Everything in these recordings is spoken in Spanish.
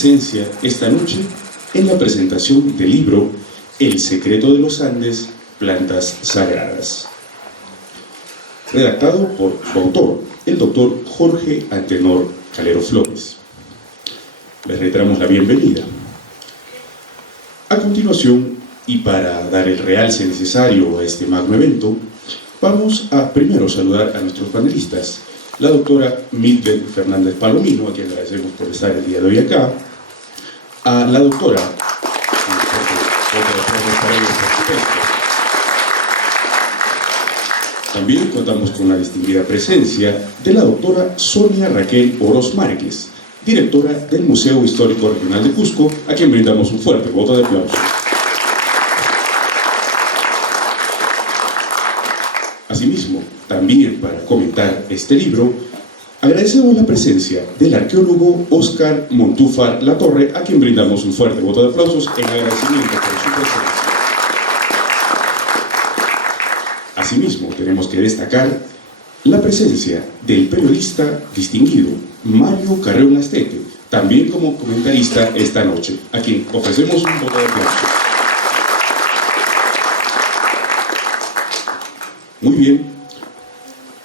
presencia esta noche en la presentación del libro El secreto de los Andes, plantas sagradas, redactado por su autor, el doctor Jorge Antenor Calero Flores. Les reiteramos la bienvenida. A continuación, y para dar el realce necesario a este magno evento, vamos a primero saludar a nuestros panelistas, la doctora Mildred Fernández Palomino, a quien agradecemos por estar el día de hoy acá, a la doctora también contamos con la distinguida presencia de la doctora Sonia Raquel Oroz Márquez, directora del Museo Histórico Regional de Cusco, a quien brindamos un fuerte voto de aplauso. Asimismo, también para comentar este libro, agradecemos la presencia del arqueólogo Óscar Montúfar Latorre, a quien brindamos un fuerte voto de aplausos en agradecimiento por su presencia. Asimismo, tenemos que destacar la presencia del periodista distinguido Mario Carreón Astete, también como comentarista esta noche, a quien ofrecemos un voto de aplauso. Muy bien,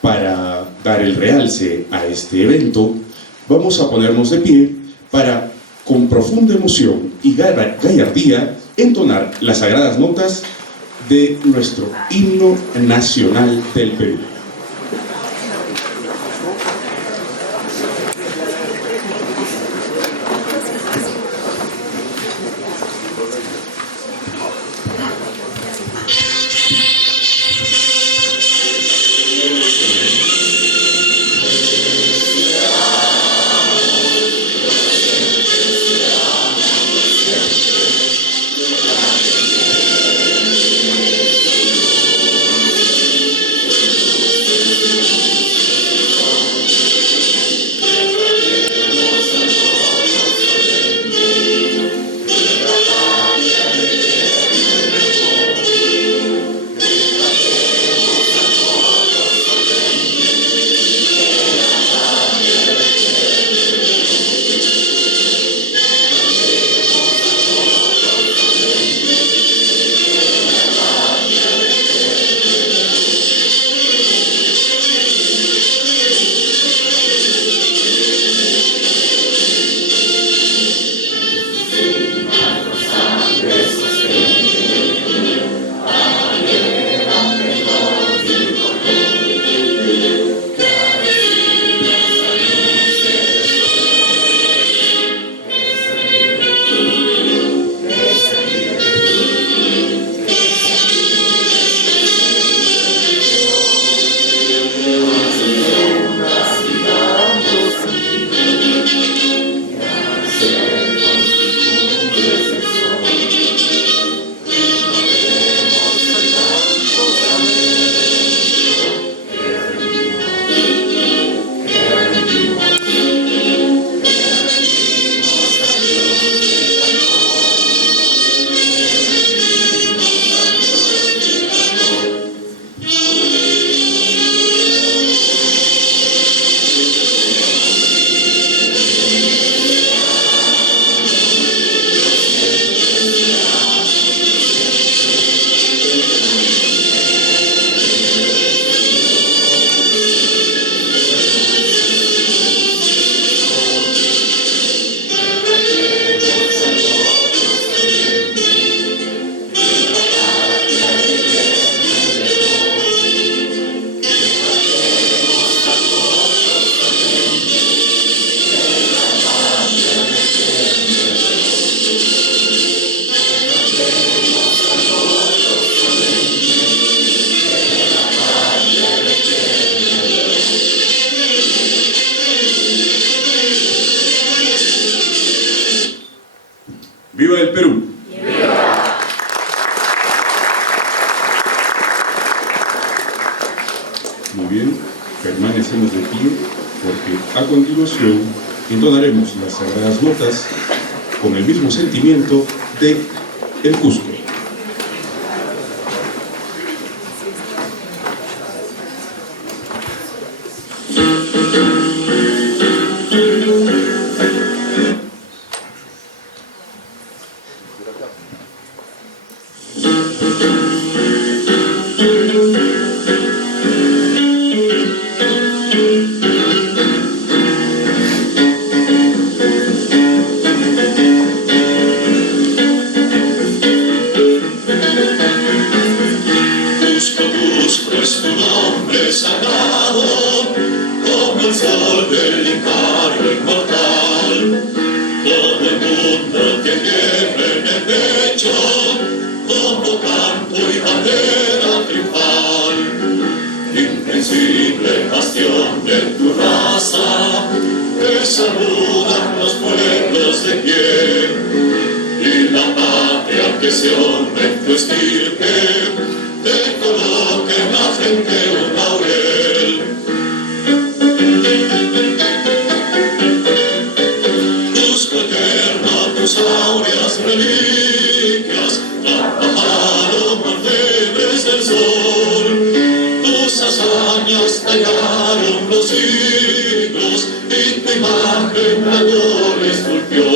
para dar el realce a este evento, vamos a ponernos de pie para, con profunda emoción y gallardía, entonar las sagradas notas de nuestro himno nacional del Perú. ¡Viva el Perú! ¡Viva! Muy bien, permanecemos de pie porque a continuación entonaremos las sagradas notas con el mismo sentimiento de el Cusco. nombre sagrado, como el sol del Licario inmortal. Todo el mundo que lleve en el pecho, como canto y bandera triunfal. Invencible bastión de tu raza, te saludan los pueblos de pie, y la patria que se honre en tu estirpe, te coloque en la frente un laurel. Busco eterno tus áureas reliquias, trabajaron mortales del sol. Tus hazañas tallaron los siglos y tu imagen la gloria esculpió.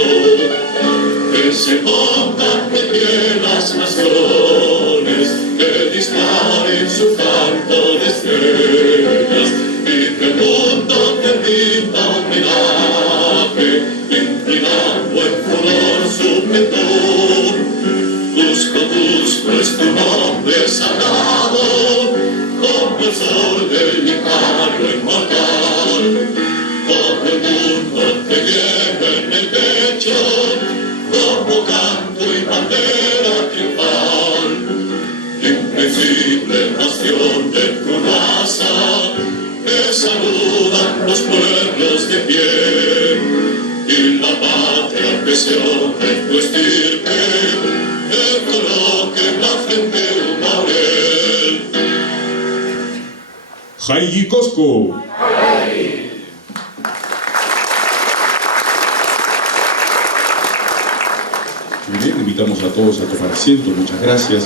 Que se pongan de pie las naciones, que disparen su canto de estrellas y que el mundo te rinda homenaje, inclinando en furor su mentón. Cusco es tu nombre sagrado, como el sol del Licario inmortal. Todo el mundo te lleva en el pecho, como canto y bandera triunfal. Invencible bastión de tu raza, te saludan los pueblos de pie, y la patria que se honra en tu estirpe, te coloque en la frente un laurel. Jai Cosco. Muy bien, invitamos a todos a tomar asiento, muchas gracias.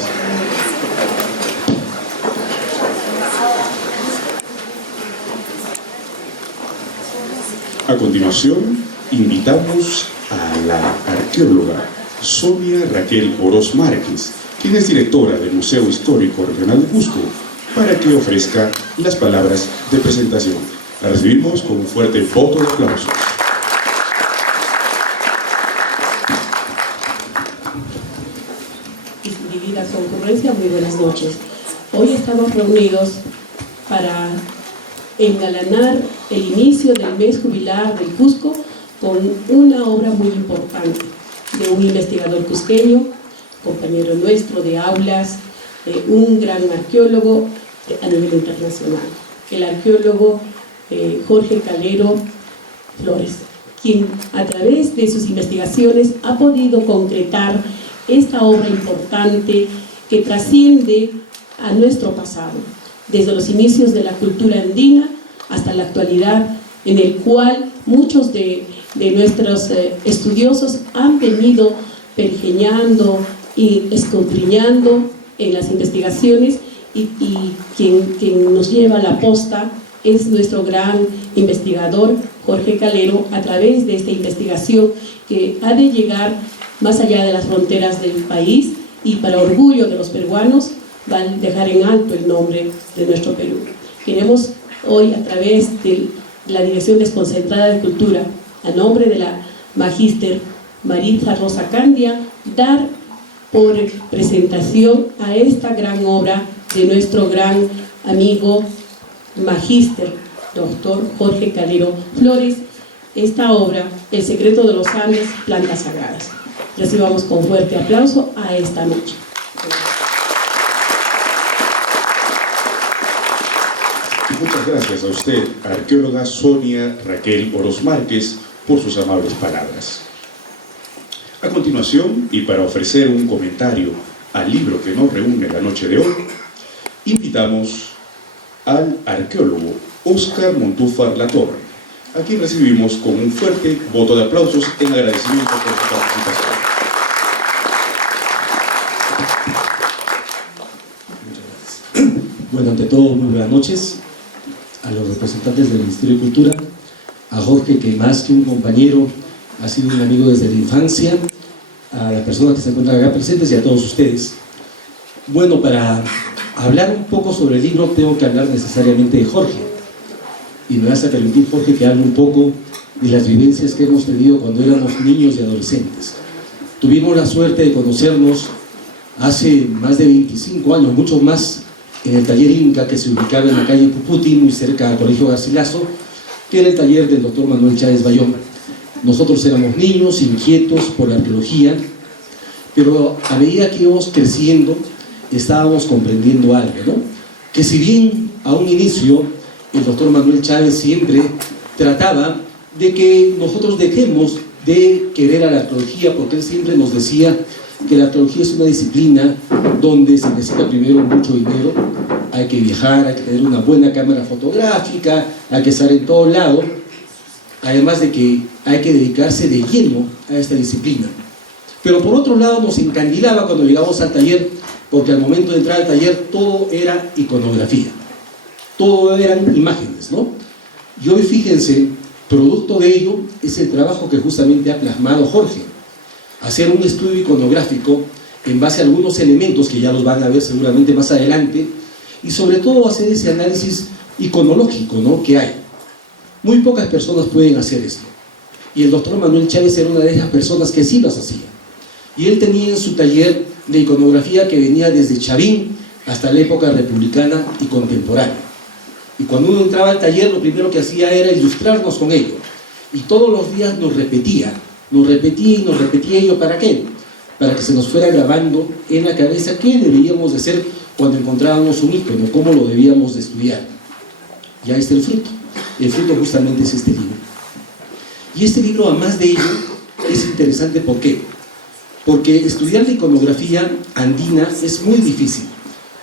A continuación, invitamos a la arqueóloga Sonia Raquel Oroz Márquez, quien es directora del Museo Histórico Regional de Cusco, para que ofrezca las palabras de presentación. La recibimos con un fuerte voto de aplausos. Distinguida concurrencia, muy buenas noches. Hoy estamos reunidos para engalanar el inicio del mes jubilar del Cusco con una obra muy importante de un investigador cusqueño, compañero nuestro de aulas, un gran arqueólogo a nivel internacional, el arqueólogo Jorge Calero Flores, quien a través de sus investigaciones ha podido concretar esta obra importante que trasciende a nuestro pasado, desde los inicios de la cultura andina hasta la actualidad, en el cual muchos de nuestros estudiosos han venido pergeñando y escudriñando en las investigaciones, y quien nos lleva a la posta es nuestro gran investigador Jorge Calero, a través de esta investigación que ha de llegar más allá de las fronteras del país, y para orgullo de los peruanos va a dejar en alto el nombre de nuestro Perú. Queremos hoy, a través de la Dirección Desconcentrada de Cultura, a nombre de la Magíster Maritza Rosa Candia, dar por presentación a esta gran obra de nuestro gran amigo Magíster Doctor Jorge Calero Flores, esta obra, El secreto de los Andes, plantas sagradas. Recibamos con fuerte aplauso a esta noche. Muchas gracias a usted, arqueóloga Sonia Raquel Oroz Márquez, por sus amables palabras. A continuación, y para ofrecer un comentario al libro que nos reúne la noche de hoy, invitamos al arqueólogo Óscar Montúfar Latorre, a quien recibimos con un fuerte voto de aplausos en agradecimiento por su participación. Muchas gracias. Bueno, ante todo, muy buenas noches a los representantes del Ministerio de Cultura, a Jorge, que más que un compañero ha sido un amigo desde la infancia, a las personas que se encuentran acá presentes y a todos ustedes. Bueno, para hablar un poco sobre el libro tengo que hablar necesariamente de Jorge, y me vas a permitir, Jorge, que hable un poco de las vivencias que hemos tenido cuando éramos niños y adolescentes. Tuvimos la suerte de conocernos hace más de 25 años, mucho más en el taller Inca, que se ubicaba en la calle Puputi, muy cerca del Colegio Garcilaso, que era el taller del doctor Manuel Chávez Bayón. Nosotros éramos niños, inquietos por la arqueología, pero a medida que íbamos creciendo, estábamos comprendiendo algo, ¿no? Que si bien a un inicio el doctor Manuel Chávez siempre trataba de que nosotros dejemos de querer a la arqueología, porque él siempre nos decía que la arqueología es una disciplina donde se necesita primero mucho dinero, hay que viajar, hay que tener una buena cámara fotográfica, hay que estar en todo lado, además de que hay que dedicarse de lleno a esta disciplina. Pero por otro lado nos encandilaba cuando llegamos al taller, porque al momento de entrar al taller todo era iconografía, todo eran imágenes, ¿no? Y hoy fíjense, producto de ello es el trabajo que justamente ha plasmado Jorge, hacer un estudio iconográfico en base a algunos elementos que ya los van a ver seguramente más adelante, y sobre todo hacer ese análisis iconológico, ¿no?, que hay. Muy pocas personas pueden hacer esto, y el doctor Manuel Chávez era una de esas personas que sí las hacía. Y él tenía en su taller de iconografía que venía desde Chavín hasta la época republicana y contemporánea. Y cuando uno entraba al taller, lo primero que hacía era ilustrarnos con ello. Y todos los días nos repetía ello. ¿Para qué? Para que se nos fuera grabando en la cabeza qué deberíamos de hacer cuando encontrábamos un ícono, cómo lo debíamos de estudiar. Y ahí está el fruto. El fruto justamente es este libro. Y este libro, además de ello, es interesante. ¿Por qué? Porque estudiar la iconografía andina es muy difícil.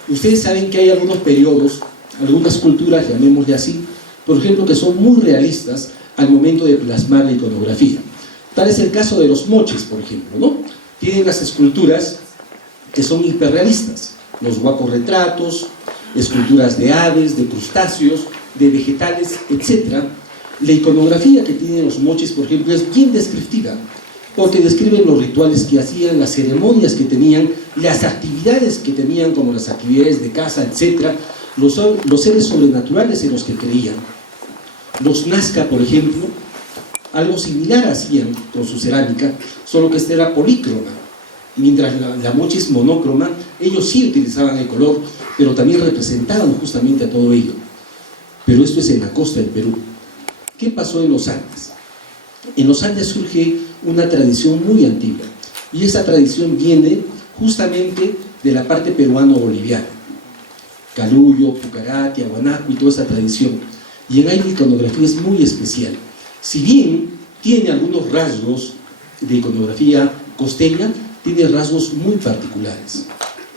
Ustedes saben que hay algunos periodos, algunas culturas, llamémosle así, por ejemplo, que son muy realistas al momento de plasmar la iconografía. Tal es el caso de los moches, por ejemplo, ¿no? Tienen las esculturas que son hiperrealistas, los guacorretratos, esculturas de aves, de crustáceos, de vegetales, etc. La iconografía que tienen los moches, por ejemplo, es bien descriptiva, porque describen los rituales que hacían, las ceremonias que tenían, las actividades que tenían, como las actividades de caza, etc., los seres sobrenaturales en los que creían. Los Nazca, por ejemplo, algo similar hacían con su cerámica, solo que esta era polícroma. Mientras la moche es monócroma, ellos sí utilizaban el color, pero también representaban justamente a todo ello. Pero esto es en la costa del Perú. ¿Qué pasó en los Andes? En los Andes surge una tradición muy antigua, y esa tradición viene justamente de la parte peruano-boliviana. Caluyo, Pucará, Tiahuanaco y toda esa tradición. Y en ahí la iconografía es muy especial. Si bien tiene algunos rasgos de iconografía costeña, tiene rasgos muy particulares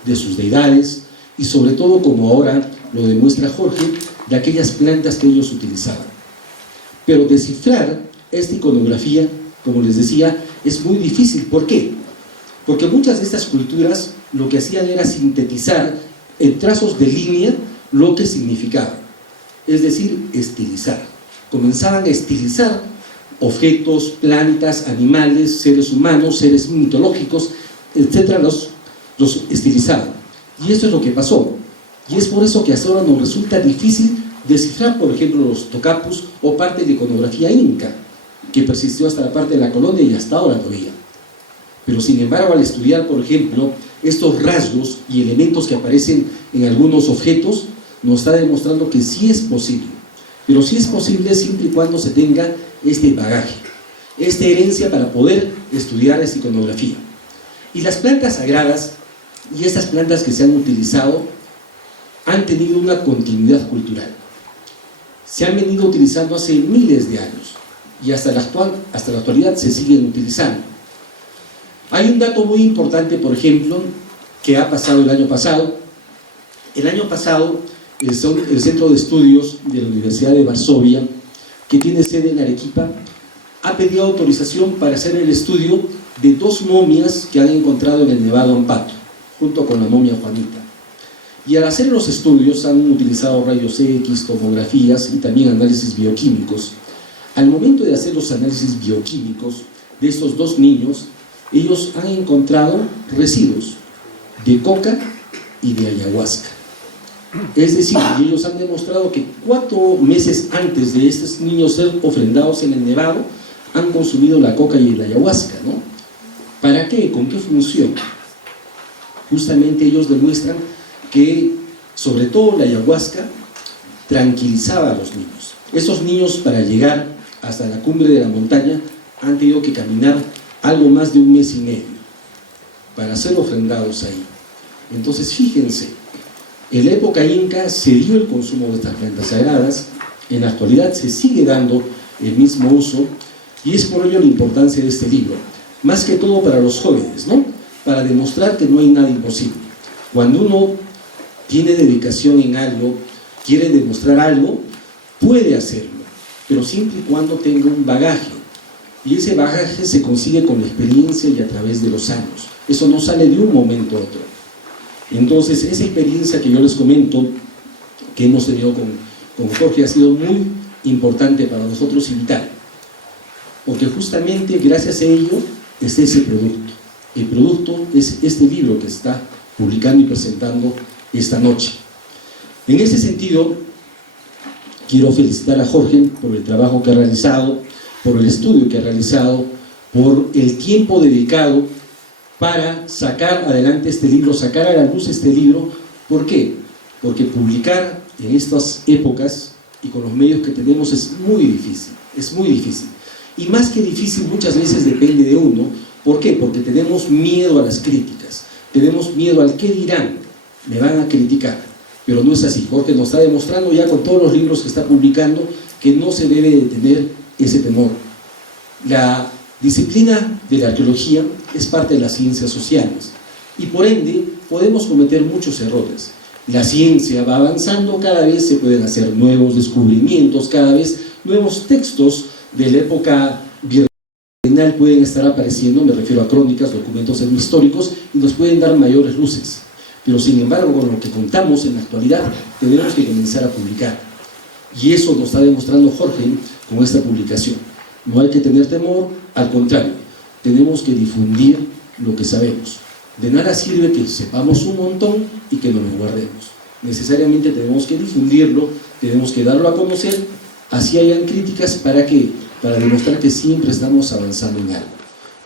de sus deidades y sobre todo, como ahora lo demuestra Jorge, de aquellas plantas que ellos utilizaban. Pero descifrar esta iconografía, como les decía, es muy difícil. ¿Por qué? Porque muchas de estas culturas lo que hacían era sintetizar en trazos de línea lo que significaba, es decir, estilizar. Comenzaban a estilizar objetos, plantas, animales, seres humanos, seres mitológicos, etc. Los estilizaban. Y eso es lo que pasó. Y es por eso que hasta ahora nos resulta difícil descifrar, por ejemplo, los tocapus o parte de la iconografía inca, que persistió hasta la parte de la colonia y hasta ahora todavía. Pero sin embargo, al estudiar, por ejemplo, estos rasgos y elementos que aparecen en algunos objetos, nos está demostrando que sí es posible. Pero sí es posible siempre y cuando se tenga este bagaje, esta herencia para poder estudiar esta iconografía. Y las plantas sagradas y estas plantas que se han utilizado han tenido una continuidad cultural. Se han venido utilizando hace miles de años y hasta la actualidad se siguen utilizando. Hay un dato muy importante, por ejemplo, que ha pasado el año pasado. El año pasado, el Centro de Estudios de la Universidad de Varsovia, que tiene sede en Arequipa, ha pedido autorización para hacer el estudio de 2 momias que han encontrado en el Nevado Ambato, junto con la momia Juanita. Y al hacer los estudios han utilizado rayos X, tomografías y también análisis bioquímicos. Al momento de hacer los análisis bioquímicos de estos 2 niños, ellos han encontrado residuos de coca y de ayahuasca. Es decir, ellos han demostrado que 4 meses antes de estos niños ser ofrendados en el Nevado, han consumido la coca y la ayahuasca, ¿no? ¿Para qué? ¿Con qué función? Justamente ellos demuestran que Sobre todo la ayahuasca tranquilizaba a los niños. Estos niños, para llegar hasta la cumbre de la montaña, han tenido que caminar algo más de 1 mes y medio para ser ofrendados ahí. Entonces, fíjense, en la época inca se dio el consumo de estas plantas sagradas, en la actualidad se sigue dando el mismo uso, y es por ello la importancia de este libro, más que todo para los jóvenes, ¿no? Para demostrar que no hay nada imposible. Cuando uno tiene dedicación en algo, quiere demostrar algo, puede hacerlo, pero siempre y cuando tenga un bagaje, y ese bagaje se consigue con la experiencia y a través de los años. Eso no sale de un momento a otro. Entonces, esa experiencia que yo les comento, que hemos tenido con Jorge, ha sido muy importante para nosotros y vital, porque justamente gracias a ello es ese producto. El producto es este libro que está publicando y presentando esta noche. En ese sentido, quiero felicitar a Jorge por el trabajo que ha realizado, por el estudio que ha realizado, por el tiempo dedicado para sacar adelante este libro, sacar a la luz este libro. ¿Por qué? Porque publicar en estas épocas y con los medios que tenemos es muy difícil, y más que difícil muchas veces depende de uno. ¿Por qué? Porque tenemos miedo a las críticas, tenemos miedo al qué dirán, me van a criticar, pero no es así. Jorge nos está demostrando ya con todos los libros que está publicando que no se debe de tener ese temor. La disciplina de la arqueología es parte de las ciencias sociales y por ende podemos cometer muchos errores. La ciencia va avanzando, cada vez se pueden hacer nuevos descubrimientos, cada vez nuevos textos de la época virreinal pueden estar apareciendo, me refiero a crónicas, documentos históricos, y nos pueden dar mayores luces. Pero sin embargo, con lo que contamos en la actualidad, tenemos que comenzar a publicar. Y eso nos está demostrando Jorge con esta publicación. No hay que tener temor, al contrario, tenemos que difundir lo que sabemos. De nada sirve que sepamos un montón y que nos lo guardemos. Necesariamente tenemos que difundirlo, tenemos que darlo a conocer, así hayan críticas, ¿para qué? Para demostrar que siempre estamos avanzando en algo.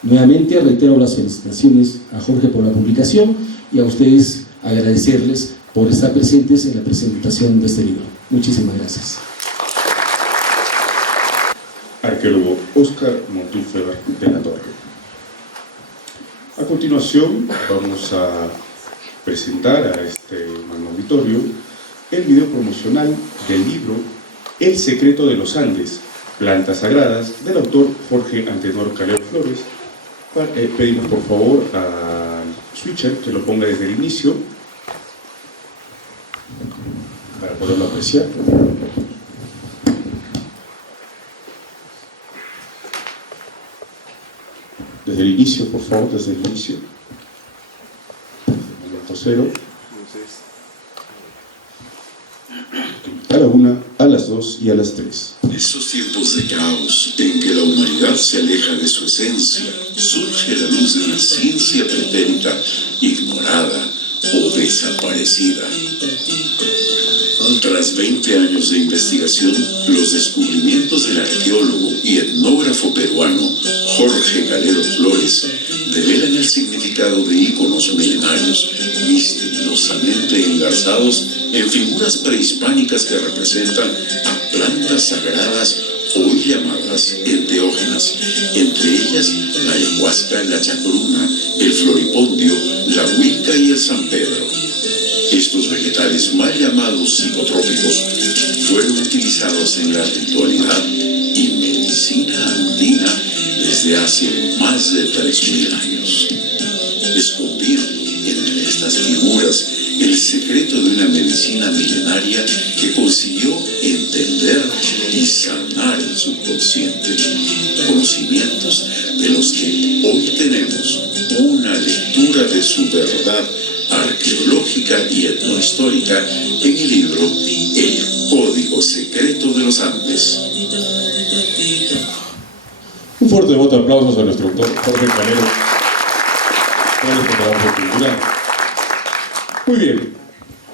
Nuevamente reitero las felicitaciones a Jorge por la publicación y a ustedes agradecerles por estar presentes en la presentación de este libro. Muchísimas gracias. Arqueólogo Óscar Montúfar de la Torre. A continuación vamos a presentar a este magno auditorio el video promocional del libro El secreto de los Andes, plantas sagradas, del autor Jorge Antenor Calero Flores. Pedimos por favor al switcher que lo ponga desde el inicio para poderlo apreciar. Desde el inicio, por favor, desde el inicio. Momento cero. A la 1, a las 2 y a las 3. Esos tiempos de caos en que la humanidad se aleja de su esencia, surge la luz de una ciencia pretérita, ignorada o desaparecida. Tras 20 años de investigación, los descubrimientos del arqueólogo y etnógrafo peruano Jorge Calero Flores develan el significado de íconos milenarios misteriosamente engarzados en figuras prehispánicas que representan a plantas sagradas hoy llamadas enteógenas, entre ellas la ayahuasca, la chacruna, el floripondio, la huica y el San Pedro. Estos vegetales mal llamados psicotrópicos fueron utilizados en la ritualidad y medicina andina desde hace más de 3000 años. Descubrir entre estas figuras el secreto de una medicina milenaria que consiguió entender y sanar el subconsciente, conocimientos de los que hoy tenemos una lectura de su verdad arqueológica y etnohistórica en el libro El Código Secreto de los Andes. Un fuerte voto de aplausos a nuestro doctor Jorge Calero por este trabajo cultural. Muy bien,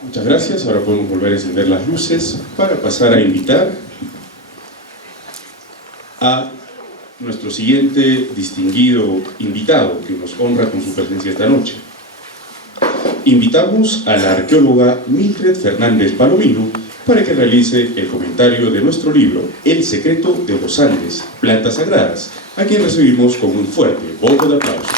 muchas gracias. Ahora podemos volver a encender las luces para pasar a invitar a nuestro siguiente distinguido invitado que nos honra con su presencia esta noche. Invitamos a la arqueóloga Mildred Fernández Palomino para que realice el comentario de nuestro libro El secreto de los Andes, plantas sagradas, a quien recibimos con un fuerte voto de aplauso.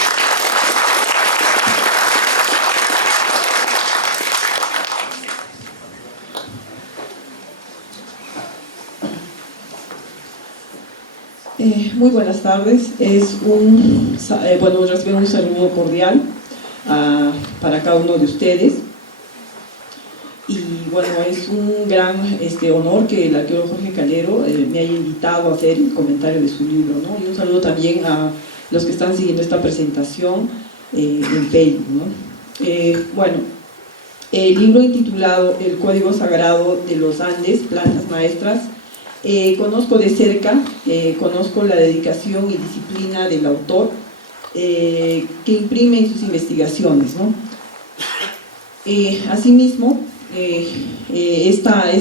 Muy buenas tardes. Recibo un saludo cordial para cada uno de ustedes. Y bueno, es un gran honor que el arqueólogo Jorge Calero me haya invitado a hacer el comentario de su libro, ¿no? Y un saludo también a los que están siguiendo esta presentación en Facebook, ¿no? El libro intitulado El Código Sagrado de los Andes, Plantas Maestras, conozco de cerca, conozco la dedicación y disciplina del autor que imprime en sus investigaciones, ¿no? Asimismo, esta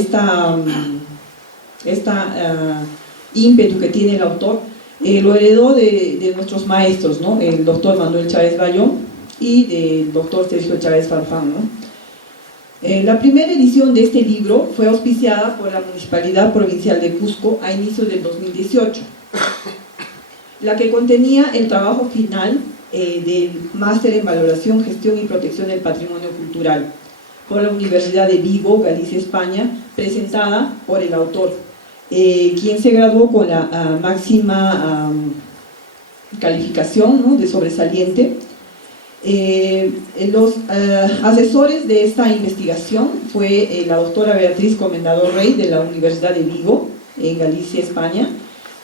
ímpetu que tiene el autor lo heredó de nuestros maestros, ¿no? El doctor Manuel Chávez Bayón y del doctor Sergio Chávez Farfán, ¿no? La primera edición de este libro fue auspiciada por la Municipalidad Provincial de Cusco a inicios del 2018, la que contenía el trabajo final del Máster en Valoración, Gestión y Protección del Patrimonio Cultural por la Universidad de Vigo, Galicia, España, presentada por el autor, quien se graduó con la máxima calificación, ¿no?, de sobresaliente. Los asesores de esta investigación fue la doctora Beatriz Comendador Rey de la Universidad de Vigo, en Galicia, España,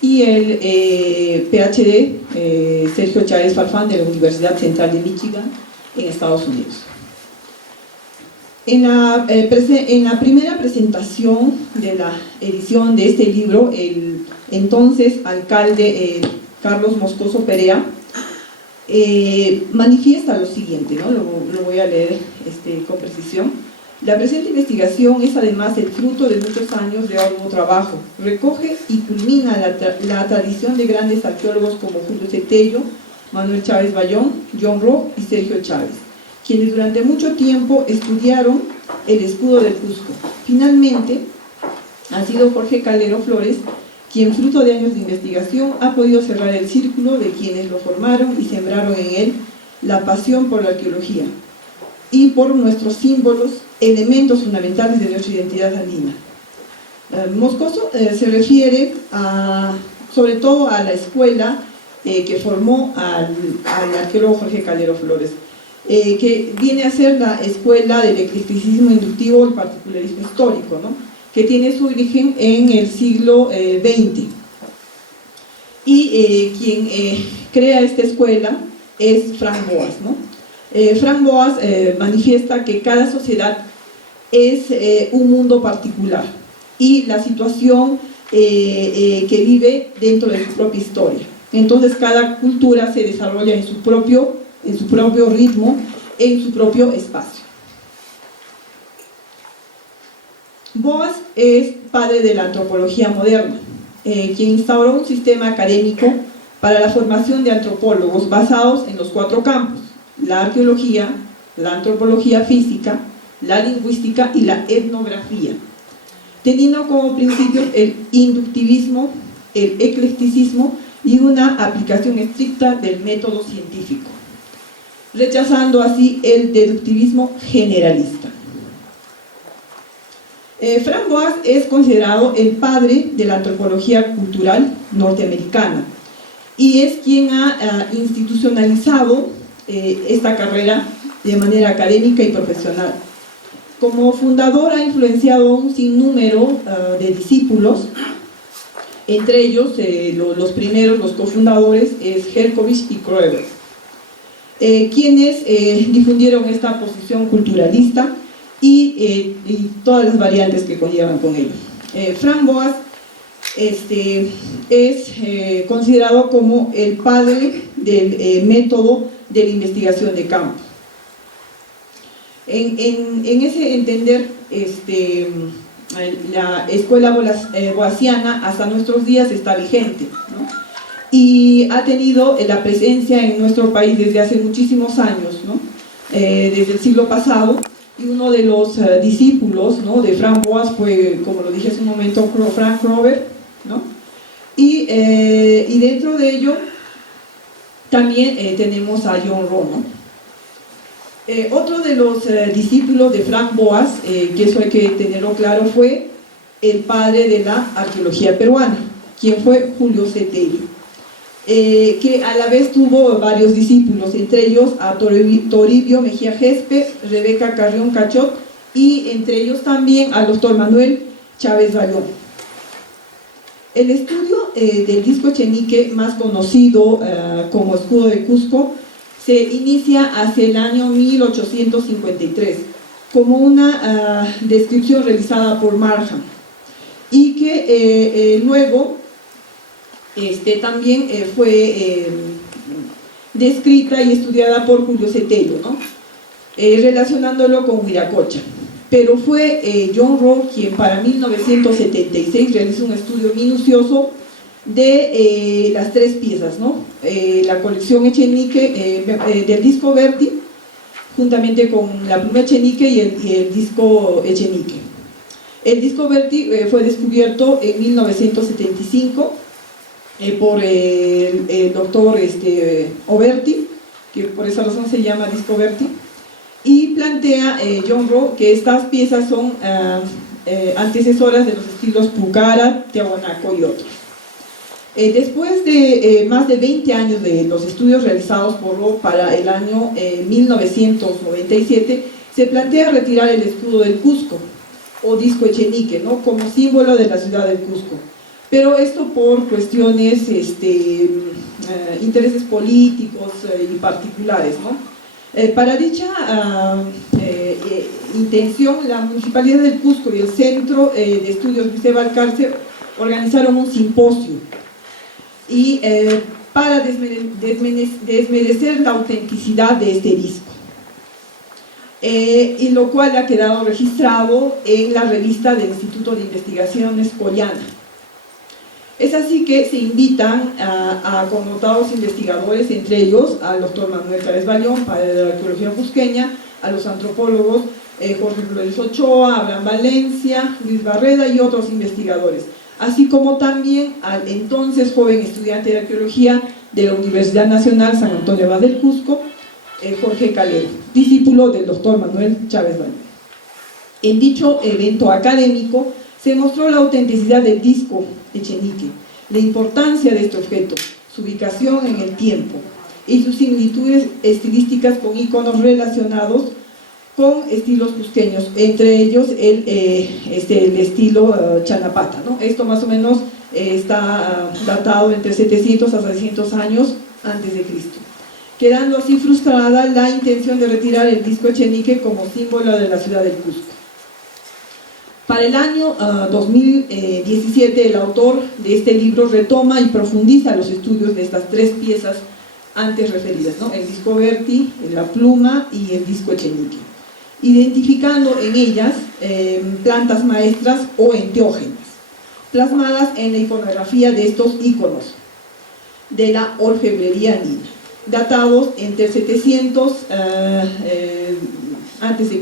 y el PhD Sergio Chávez Farfán de la Universidad Central de Michigan, en Estados Unidos. En la primera presentación de la edición de este libro, el entonces alcalde Carlos Moscoso Perea manifiesta lo siguiente, ¿no? Lo voy a leer con precisión. La presente investigación es además el fruto de muchos años de arduo trabajo. Recoge y culmina la tradición de grandes arqueólogos como Julio Cetello, Manuel Chávez Bayón, John Rock y Sergio Chávez, quienes durante mucho tiempo estudiaron el escudo del Cusco. Finalmente, ha sido Jorge Calero Flores quien, fruto de años de investigación, ha podido cerrar el círculo de quienes lo formaron y sembraron en él la pasión por la arqueología y por nuestros símbolos, elementos fundamentales de nuestra identidad andina. Moscoso se refiere sobre todo a la escuela que formó al arqueólogo Jorge Calero Flores, que viene a ser la escuela del eclecticismo inductivo, el particularismo histórico, ¿no?, que tiene su origen en el siglo XX. Y quien crea esta escuela es Frank Boas, ¿no? Frank Boas manifiesta que cada sociedad es un mundo particular y la situación que vive dentro de su propia historia. Entonces cada cultura se desarrolla en su propio ritmo, en su propio espacio. Boas es padre de la antropología moderna, quien instauró un sistema académico para la formación de antropólogos basados en los 4 campos: la arqueología, la antropología física, la lingüística y la etnografía, teniendo como principios el inductivismo, el eclecticismo y una aplicación estricta del método científico, rechazando así el deductivismo generalista. Frank Boas es considerado el padre de la antropología cultural norteamericana y es quien ha institucionalizado esta carrera de manera académica y profesional. Como fundador ha influenciado a un sinnúmero de discípulos, entre ellos los primeros, los cofundadores, es Herkovich y Kroeber, quienes difundieron esta posición culturalista y todas las variantes que conllevan con ello. Frank Boas es considerado como el padre del método de la investigación de campo. En ese entender, la escuela boasiana hasta nuestros días está vigente, ¿no?, y ha tenido la presencia en nuestro país desde hace muchísimos años, ¿no?, desde el siglo pasado, y uno de los discípulos, ¿no?, de Frank Boas fue, como lo dije hace un momento, Frank Robert, ¿no? Y dentro de ello también tenemos a John Rowe, ¿no? Otro de los discípulos de Frank Boas, que eso hay que tenerlo claro, fue el padre de la arqueología peruana, quien fue Julio Cetelli, que a la vez tuvo varios discípulos, entre ellos a Toribio Mejía Gespe, Rebeca Carrión Cachot, y entre ellos también al doctor Manuel Chávez Bayón. El estudio del disco Echenique, más conocido como Escudo de Cusco, se inicia hacia el año 1853 como una descripción realizada por Markham, y que luego también fue descrita y estudiada por Julio Cetelli, ¿no?, relacionándolo con Huiracocha. Pero fue John Rowe quien para 1976 realizó un estudio minucioso de las tres piezas, ¿no?, la colección Echenique del disco Berti, juntamente con la pluma Echenique y el disco Echenique. El disco Berti fue descubierto en 1975 por el doctor Oberti, que por esa razón se llama disco Berti, y plantea John Rowe que estas piezas son antecesoras de los estilos Pucara, Tiahuanaco y otros. Después de más de 20 años de los estudios realizados por Rowe, para el año 1997 se plantea retirar el escudo del Cusco, o disco Echenique, ¿no?, como símbolo de la ciudad del Cusco. Pero esto por cuestiones, intereses políticos y particulares, ¿no? Para dicha intención, la Municipalidad del Cusco y el Centro de Estudios José Valcarce organizaron un simposio y para desmerecer la autenticidad de este disco, y lo cual ha quedado registrado en la revista del Instituto de Investigaciones Collana. Es así que se invitan a connotados investigadores, entre ellos al doctor Manuel Chávez Bayón, padre de la arqueología cusqueña, a los antropólogos Jorge Flores Ochoa, Abraham Valencia, Luis Barreda y otros investigadores, así como también al entonces joven estudiante de arqueología de la Universidad Nacional San Antonio Abad del Cusco, Jorge Calero, discípulo del doctor Manuel Chávez Bayón. En dicho evento académico se mostró la autenticidad del disco Echenique, la importancia de este objeto, su ubicación en el tiempo y sus similitudes estilísticas con íconos relacionados con estilos cusqueños, entre ellos el estilo Chanapata, ¿no? Esto más o menos está datado entre 700 a 600 años antes de Cristo, quedando así frustrada la intención de retirar el disco Echenique como símbolo de la ciudad del Cusco. Para el año 2017, el autor de este libro retoma y profundiza los estudios de estas tres piezas antes referidas, ¿no?, el disco Berti, la pluma y el disco Echenique, identificando en ellas plantas maestras o enteógenas, plasmadas en la iconografía de estos íconos de la orfebrería andina, datados entre 700 a.C.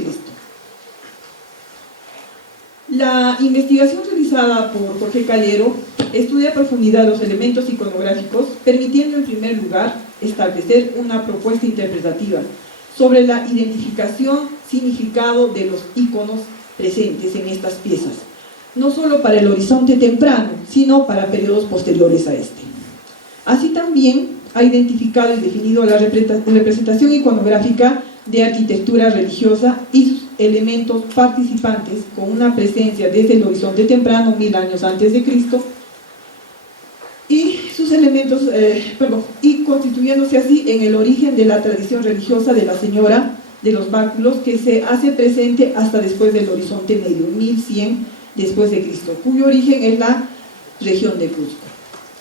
La investigación realizada por Jorge Calero estudia a profundidad los elementos iconográficos, permitiendo en primer lugar establecer una propuesta interpretativa sobre la identificación, significado de los íconos presentes en estas piezas, no solo para el horizonte temprano, sino para periodos posteriores a este. Así también ha identificado y definido la representación iconográfica de arquitectura religiosa y sus elementos participantes con una presencia desde el horizonte temprano, 1000 años antes de Cristo, y sus elementos, y constituyéndose así en el origen de la tradición religiosa de la Señora de los Báculos, que se hace presente hasta después del horizonte medio, 1100 después de Cristo, cuyo origen es la región de Cusco.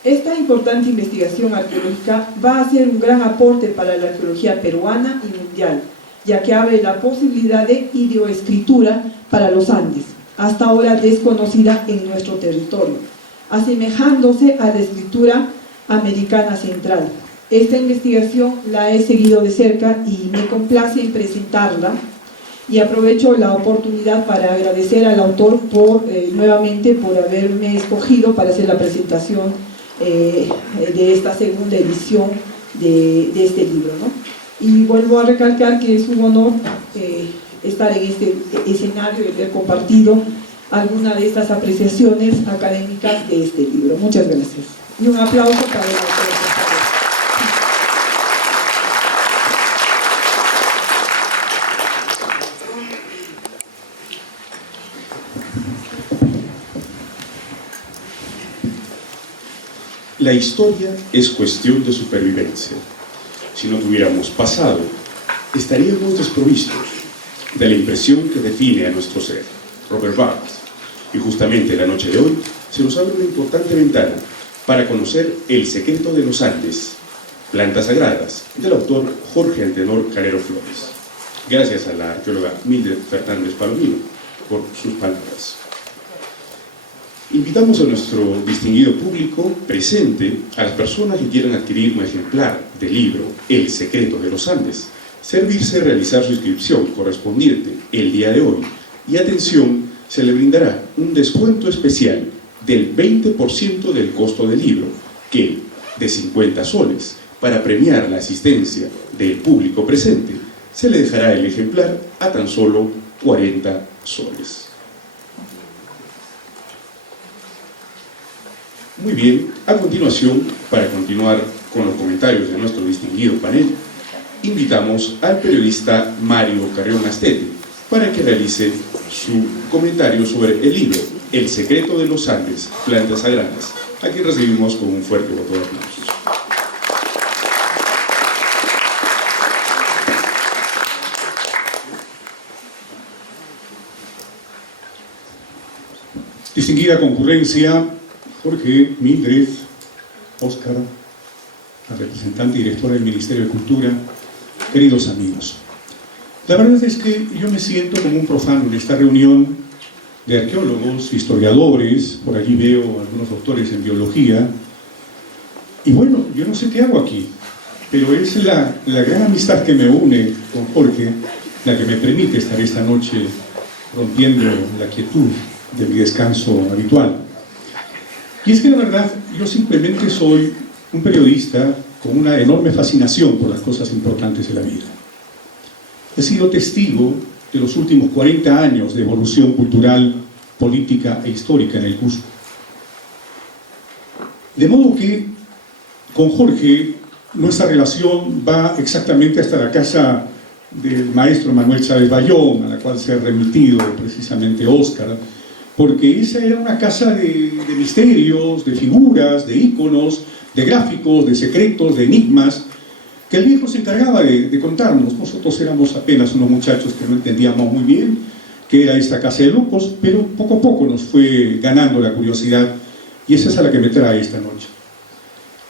Esta importante investigación arqueológica va a ser un gran aporte para la arqueología peruana y mundial, ya que abre la posibilidad de ideoescritura para los Andes, hasta ahora desconocida en nuestro territorio, asemejándose a la escritura americana central, Esta investigación la he seguido de cerca y me complace en presentarla, y aprovecho la oportunidad para agradecer al autor nuevamente por haberme escogido para hacer la presentación de esta segunda edición de este libro, ¿no? Y vuelvo a recalcar que es un honor estar en este escenario y haber compartido alguna de estas apreciaciones académicas de este libro. Muchas gracias. Y un aplauso para el autor. La historia es cuestión de supervivencia. Si no tuviéramos pasado, estaríamos desprovistos de la impresión que define a nuestro ser. Robert Barthes. Y justamente la noche de hoy se nos abre una importante ventana para conocer El secreto de los Andes, plantas sagradas, del autor Jorge Antenor Calero Flores. Gracias a la arqueóloga Mildred Fernández Palomino por sus palabras. Invitamos a nuestro distinguido público presente, a las personas que quieran adquirir un ejemplar del libro El secreto de los Andes, servirse a realizar su inscripción correspondiente el día de hoy. Y atención, se le brindará un descuento especial del 20% del costo del libro, que, de 50 soles, para premiar la asistencia del público presente, se le dejará el ejemplar a tan solo 40 soles. Muy bien, a continuación, para continuar con los comentarios de nuestro distinguido panel, invitamos al periodista Mario Carrión Astete para que realice su comentario sobre el libro El secreto de los Andes, plantas sagradas, a quien recibimos con un fuerte voto de aplausos. Distinguida concurrencia, Jorge, Mildred, Óscar, la representante y directora del Ministerio de Cultura, queridos amigos. La verdad es que yo me siento como un profano en esta reunión de arqueólogos, historiadores, por allí veo algunos doctores en biología, y bueno, yo no sé qué hago aquí, pero es la gran amistad que me une con Jorge la que me permite estar esta noche rompiendo la quietud de mi descanso habitual. Y es que la verdad, yo simplemente soy un periodista con una enorme fascinación por las cosas importantes de la vida. He sido testigo de los últimos 40 años de evolución cultural, política e histórica en el Cusco. De modo que con Jorge nuestra relación va exactamente hasta la casa del maestro Manuel Chávez Bayón, a la cual se ha remitido precisamente Óscar, porque esa era una casa de misterios, de figuras, de íconos, de gráficos, de secretos, de enigmas, que el viejo se encargaba de contarnos. Nosotros éramos apenas unos muchachos que no entendíamos muy bien qué era esta casa de locos, pero poco a poco nos fue ganando la curiosidad, y esa es a la que me trae esta noche.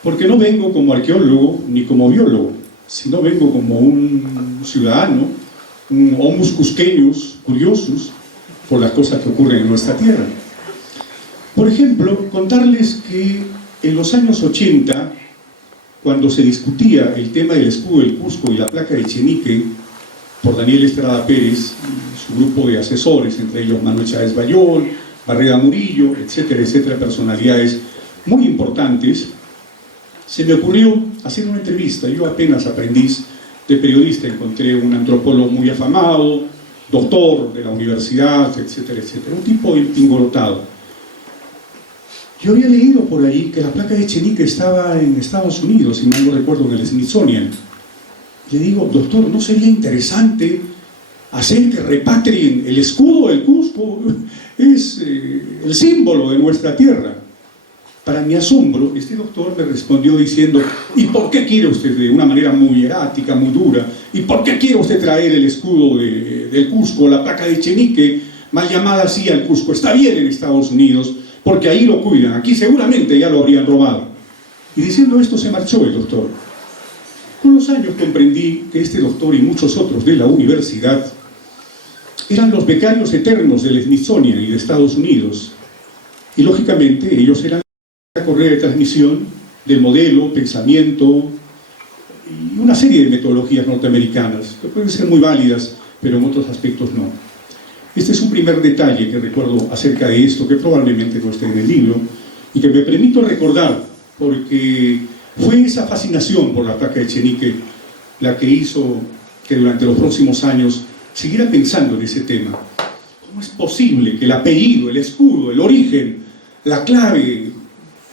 Porque no vengo como arqueólogo ni como biólogo, sino vengo como un ciudadano, un homus cusqueños curiosos por las cosas que ocurren en nuestra tierra. Por ejemplo, contarles que en los años 80, cuando se discutía el tema del escudo del Cusco y la placa de Echenique por Daniel Estrada Pérez y su grupo de asesores, entre ellos Manuel Chávez Bayón, Barreda Murillo, etcétera, etcétera, personalidades muy importantes, se me ocurrió hacer una entrevista. Yo apenas aprendiz de periodista, encontré un antropólogo muy afamado, doctor de la universidad, etcétera, etcétera, un tipo empingorotado. Yo había leído por ahí que la placa de Echenique estaba en Estados Unidos, si mal no recuerdo, en el Smithsonian. Le digo, doctor, ¿no sería interesante hacer que repatrien el escudo del Cusco? Es el símbolo de nuestra tierra. Para mi asombro, este doctor me respondió diciendo, ¿y por qué quiere usted, de una manera muy erática, muy dura, ¿y por qué quiere usted traer el escudo del Cusco, la placa de Echenique, mal llamada así al Cusco? Está bien en Estados Unidos, porque ahí lo cuidan, aquí seguramente ya lo habrían robado. Y diciendo esto se marchó el doctor. Con los años comprendí que este doctor y muchos otros de la universidad eran los becarios eternos del Smithsonian y de Estados Unidos, y lógicamente ellos eran la correa de transmisión del modelo, pensamiento una serie de metodologías norteamericanas que pueden ser muy válidas, pero en otros aspectos no. Este es un primer detalle que recuerdo acerca de esto, que probablemente no esté en el libro, y que me permito recordar, porque fue esa fascinación por la placa Echenique la que hizo que durante los próximos años siguiera pensando en ese tema. ¿Cómo es posible que el apellido, el escudo, el origen, la clave,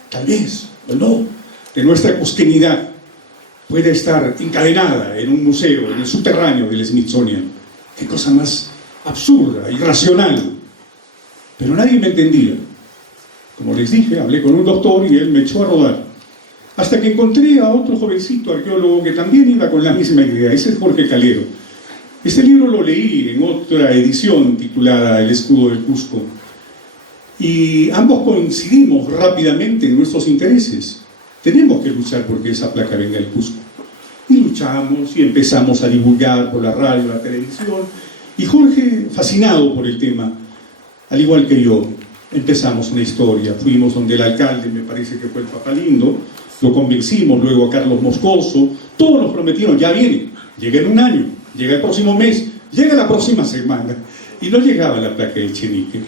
tal vez, o no, de nuestra cusqueñidad pueda estar encadenada en un museo, en el subterráneo del Smithsonian? Qué cosa más absurda, irracional. Pero nadie me entendía. Como les dije, hablé con un doctor y él me echó a rodar. Hasta que encontré a otro jovencito arqueólogo que también iba con la misma idea. Ese es Jorge Calero. Este libro lo leí en otra edición titulada El escudo del Cusco. Y ambos coincidimos rápidamente en nuestros intereses. Tenemos que luchar porque esa placa venga del Cusco. Y luchamos y empezamos a divulgar por la radio, la televisión. Y Jorge, fascinado por el tema, al igual que yo, empezamos una historia. Fuimos donde el alcalde, me parece que fue el Papalindo, lo convencimos, luego a Carlos Moscoso, todos nos prometieron, ya viene, llega en un año, llega el próximo mes, llega la próxima semana, y no llegaba la placa del Echenique.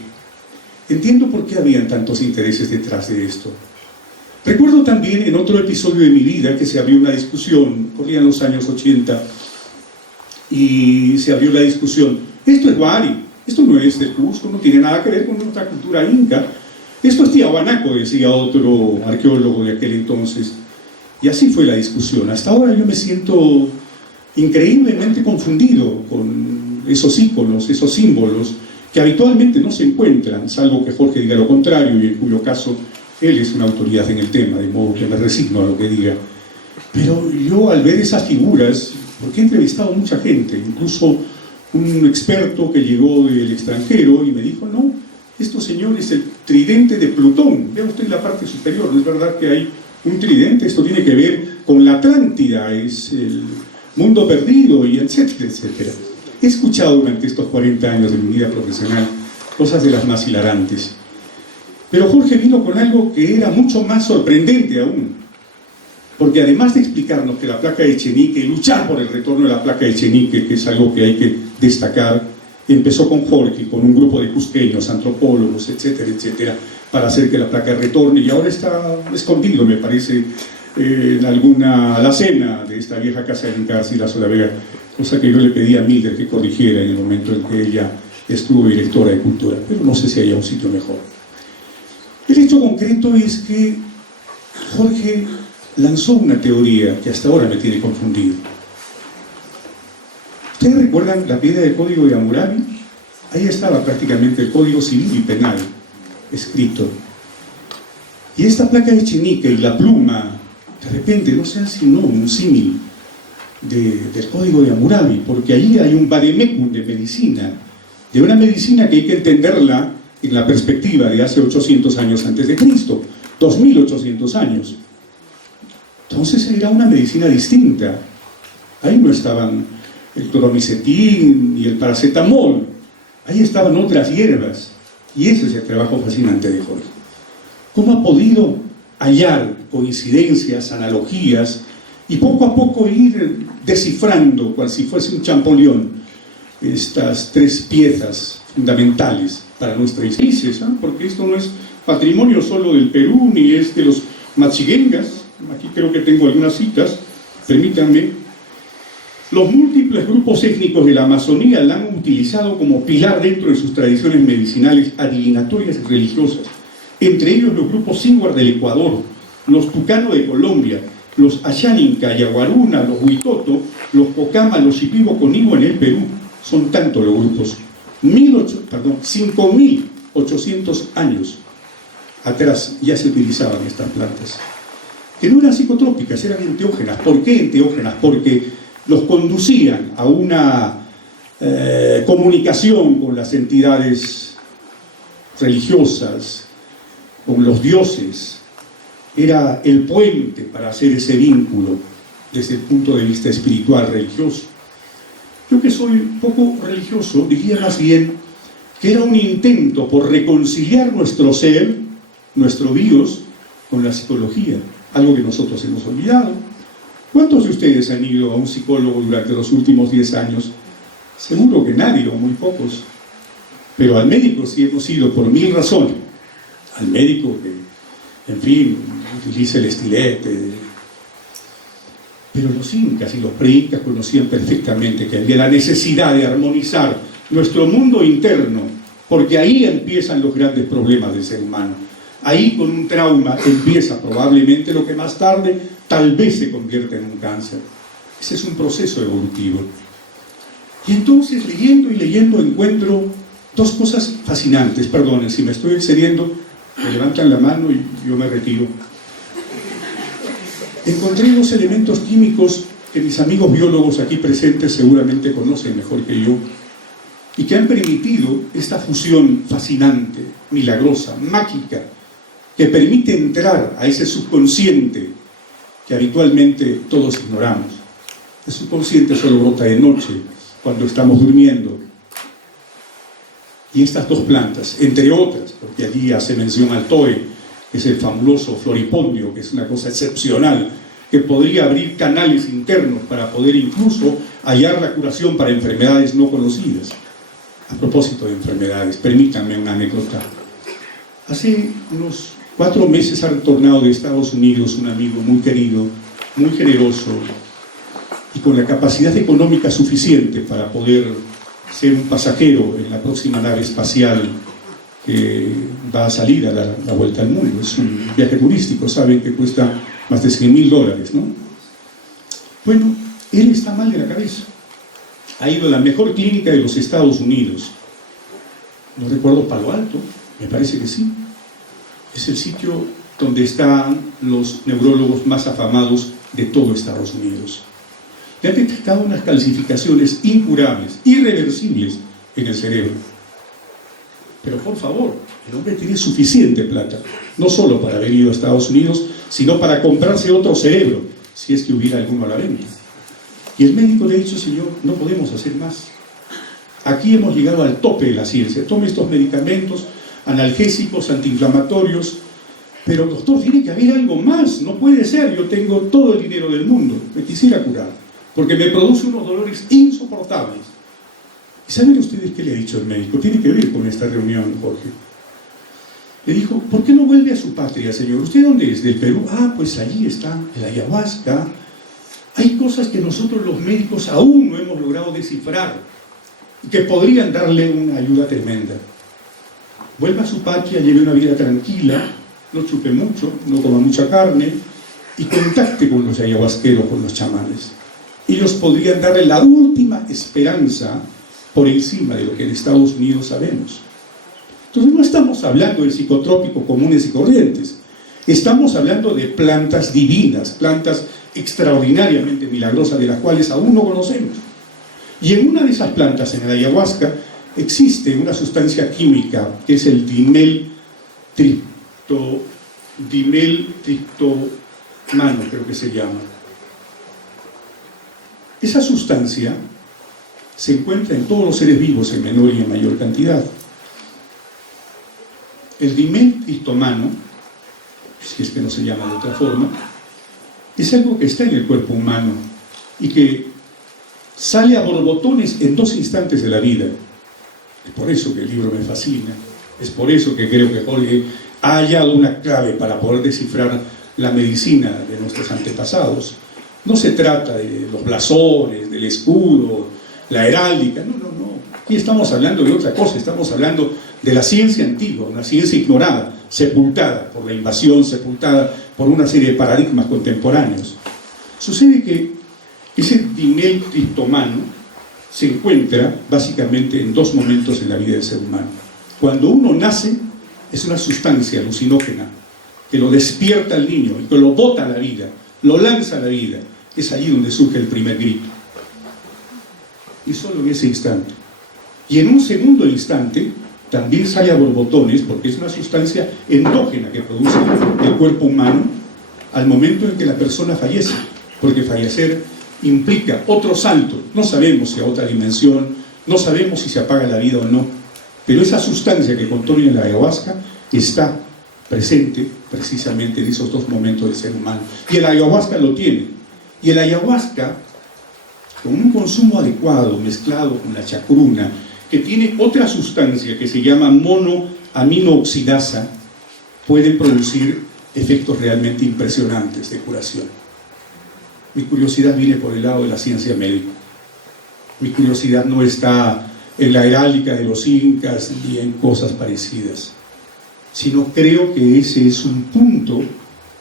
Entiendo por qué habían tantos intereses detrás de esto. Recuerdo también en otro episodio de mi vida que se abrió una discusión, corrían los años 80, y se abrió la discusión, esto es Huari, esto no es del Cusco, no tiene nada que ver con nuestra cultura inca, esto es Tiahuanaco, decía otro arqueólogo de aquel entonces. Y así fue la discusión. Hasta ahora yo me siento increíblemente confundido con esos íconos, esos símbolos que habitualmente no se encuentran, salvo que Jorge diga lo contrario, y en cuyo caso él es una autoridad en el tema, de modo que me resigno a lo que diga. Pero yo, al ver esas figuras, porque he entrevistado a mucha gente, incluso un experto que llegó del extranjero y me dijo, no, esto, señor, es el tridente de Plutón. Vea usted la parte superior, no es verdad que hay un tridente, esto tiene que ver con la Atlántida, es el mundo perdido, y etcétera, etcétera. He escuchado durante estos 40 años de mi vida profesional cosas de las más hilarantes. Pero Jorge vino con algo que era mucho más sorprendente aún, porque además de explicarnos que la placa de Echenique, luchar por el retorno de la placa de Echenique, que es algo que hay que destacar, empezó con Jorge, con un grupo de cusqueños, antropólogos, etcétera, etcétera, para hacer que la placa retorne, y ahora está escondido, me parece, en alguna alacena de esta vieja casa de Inca García Solavega, cosa que yo le pedí a Miller que corrigiera en el momento en que ella estuvo directora de Cultura, pero no sé si haya un sitio mejor. El hecho concreto es que Jorge lanzó una teoría que hasta ahora me tiene confundido. ¿Ustedes recuerdan la piedra del Código de Hammurabi? Ahí estaba prácticamente el Código Civil y Penal escrito. Y esta placa de Echenique y la pluma, de repente, no sean sino un símil del Código de Hammurabi, porque allí hay un vademecum de medicina, de una medicina que hay que entenderla en la perspectiva de hace 800 años antes de Cristo, 2800 años. Entonces era una medicina distinta. Ahí no estaban el cloromicetín y el paracetamol, ahí estaban otras hierbas, y ese es el trabajo fascinante de Jorge. ¿Cómo ha podido hallar coincidencias, analogías, y poco a poco ir descifrando, cual si fuese un champollion, estas tres piezas fundamentales para nuestras países, porque esto no es patrimonio solo del Perú, ni es de los machiguengas. Aquí creo que tengo algunas citas, permítanme. Los múltiples grupos étnicos de la Amazonía la han utilizado como pilar dentro de sus tradiciones medicinales, adivinatorias y religiosas, entre ellos los grupos Singhuar del Ecuador, los Tucano de Colombia, los Ashaninka, Yaguaruna, los Huitoto, los Pocama, los Shipibo Conibo en el Perú. Son tantos los grupos. 5.800 años atrás ya se utilizaban estas plantas, que no eran psicotrópicas, eran enteógenas. ¿Por qué enteógenas? Porque los conducían a una comunicación con las entidades religiosas, con los dioses. Era el puente para hacer ese vínculo desde el punto de vista espiritual, religioso. Yo, que soy poco religioso, diría más bien que era un intento por reconciliar nuestro ser, nuestro bios, con la psicología, algo que nosotros hemos olvidado. ¿Cuántos de ustedes han ido a un psicólogo durante los últimos 10 años? Seguro que nadie o muy pocos. Pero al médico sí hemos ido por 1000 razones. Al médico que, en fin, utiliza el estilete. Pero los incas y los preincas conocían perfectamente que había la necesidad de armonizar nuestro mundo interno, porque ahí empiezan los grandes problemas del ser humano. Ahí con un trauma empieza probablemente lo que más tarde tal vez se convierte en un cáncer. Ese es un proceso evolutivo. Y entonces leyendo y leyendo encuentro dos cosas fascinantes. Perdonen, si me estoy excediendo, me levantan la mano y yo me retiro. Encontré dos elementos químicos que mis amigos biólogos aquí presentes seguramente conocen mejor que yo y que han permitido esta fusión fascinante, milagrosa, mágica, que permite entrar a ese subconsciente que habitualmente todos ignoramos. El subconsciente solo brota de noche, cuando estamos durmiendo. Y estas dos plantas, entre otras, porque allí hace mención al toe, que es el fabuloso floripondio, que es una cosa excepcional, que podría abrir canales internos para poder incluso hallar la curación para enfermedades no conocidas. A propósito de enfermedades, permítanme una anécdota. Hace unos 4 meses ha retornado de Estados Unidos un amigo muy querido, muy generoso y con la capacidad económica suficiente para poder ser un pasajero en la próxima nave espacial que va a salir a dar la vuelta al mundo. Es un viaje turístico, saben que cuesta más de $100.000, ¿no? Bueno, él está mal de la cabeza. Ha ido a la mejor clínica de los Estados Unidos. No recuerdo, Palo Alto, me parece que sí. Es el sitio donde están los neurólogos más afamados de todo Estados Unidos. Le han detectado unas calcificaciones incurables, irreversibles en el cerebro. Pero por favor, el hombre tiene suficiente plata, no solo para haber ido a Estados Unidos, sino para comprarse otro cerebro, si es que hubiera alguno a la venta. Y el médico le ha dicho: señor, no podemos hacer más. Aquí hemos llegado al tope de la ciencia. Tome estos medicamentos, analgésicos, antiinflamatorios, pero doctor, tiene que haber algo más, no puede ser, yo tengo todo el dinero del mundo, me quisiera curar, porque me produce unos dolores insoportables. ¿Y saben ustedes qué le ha dicho el médico? Tiene que ver con esta reunión, Jorge. Le dijo: ¿por qué no vuelve a su patria, señor? ¿Usted dónde es? ¿Del Perú? Ah, pues allí está, el ayahuasca. Hay cosas que nosotros los médicos aún no hemos logrado descifrar y que podrían darle una ayuda tremenda. Vuelva a su patria, lleve una vida tranquila, no chupe mucho, no coma mucha carne y contacte con los ayahuasqueros, con los chamanes. Ellos podrían darle la última esperanza por encima de lo que en Estados Unidos sabemos. Entonces no estamos hablando de psicotrópicos comunes y corrientes, estamos hablando de plantas divinas, plantas extraordinariamente milagrosas de las cuales aún no conocemos. Y en una de esas plantas, en el ayahuasca, existe una sustancia química que es el dimeltriptomano, creo que se llama. Esa sustancia se encuentra en todos los seres vivos en menor y en mayor cantidad. El dimeltriptomano, si es que no se llama de otra forma, es algo que está en el cuerpo humano y que sale a borbotones en 2 instantes de la vida. Es por eso que el libro me fascina, es por eso que creo que Jorge ha hallado una clave para poder descifrar la medicina de nuestros antepasados. No se trata de los blasones, del escudo, la heráldica, no. Aquí estamos hablando de otra cosa, estamos hablando de la ciencia antigua, una ciencia ignorada, sepultada por la invasión, sepultada por una serie de paradigmas contemporáneos. Sucede que ese dimeltriptomano se encuentra básicamente en 2 momentos en la vida del ser humano. Cuando uno nace, es una sustancia alucinógena que lo despierta al niño y que lo bota a la vida, lo lanza a la vida. Es allí donde surge el primer grito. Y solo en ese instante. Y en un segundo instante también sale a borbotones, porque es una sustancia endógena que produce el cuerpo humano al momento en que la persona fallece, porque fallecer implica otro salto. No sabemos si a otra dimensión, no sabemos si se apaga la vida o no, pero esa sustancia que contiene la ayahuasca está presente precisamente en esos 2 momentos del ser humano. Y el ayahuasca lo tiene. Y el ayahuasca, con un consumo adecuado, mezclado con la chacruna, que tiene otra sustancia que se llama monoaminooxidasa, puede producir efectos realmente impresionantes de curación. Mi curiosidad viene por el lado de la ciencia médica. Mi curiosidad no está en la heráldica de los incas ni en cosas parecidas, sino creo que ese es un punto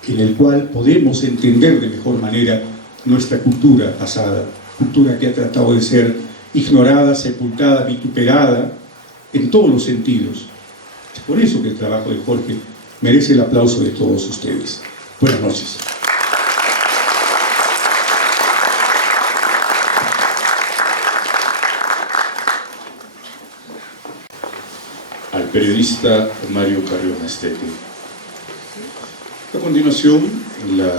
en el cual podemos entender de mejor manera nuestra cultura pasada, cultura que ha tratado de ser ignorada, sepultada, vituperada en todos los sentidos. Es por eso que el trabajo de Jorge merece el aplauso de todos ustedes. Buenas noches. Al periodista Mario Carrión Astete. A continuación, la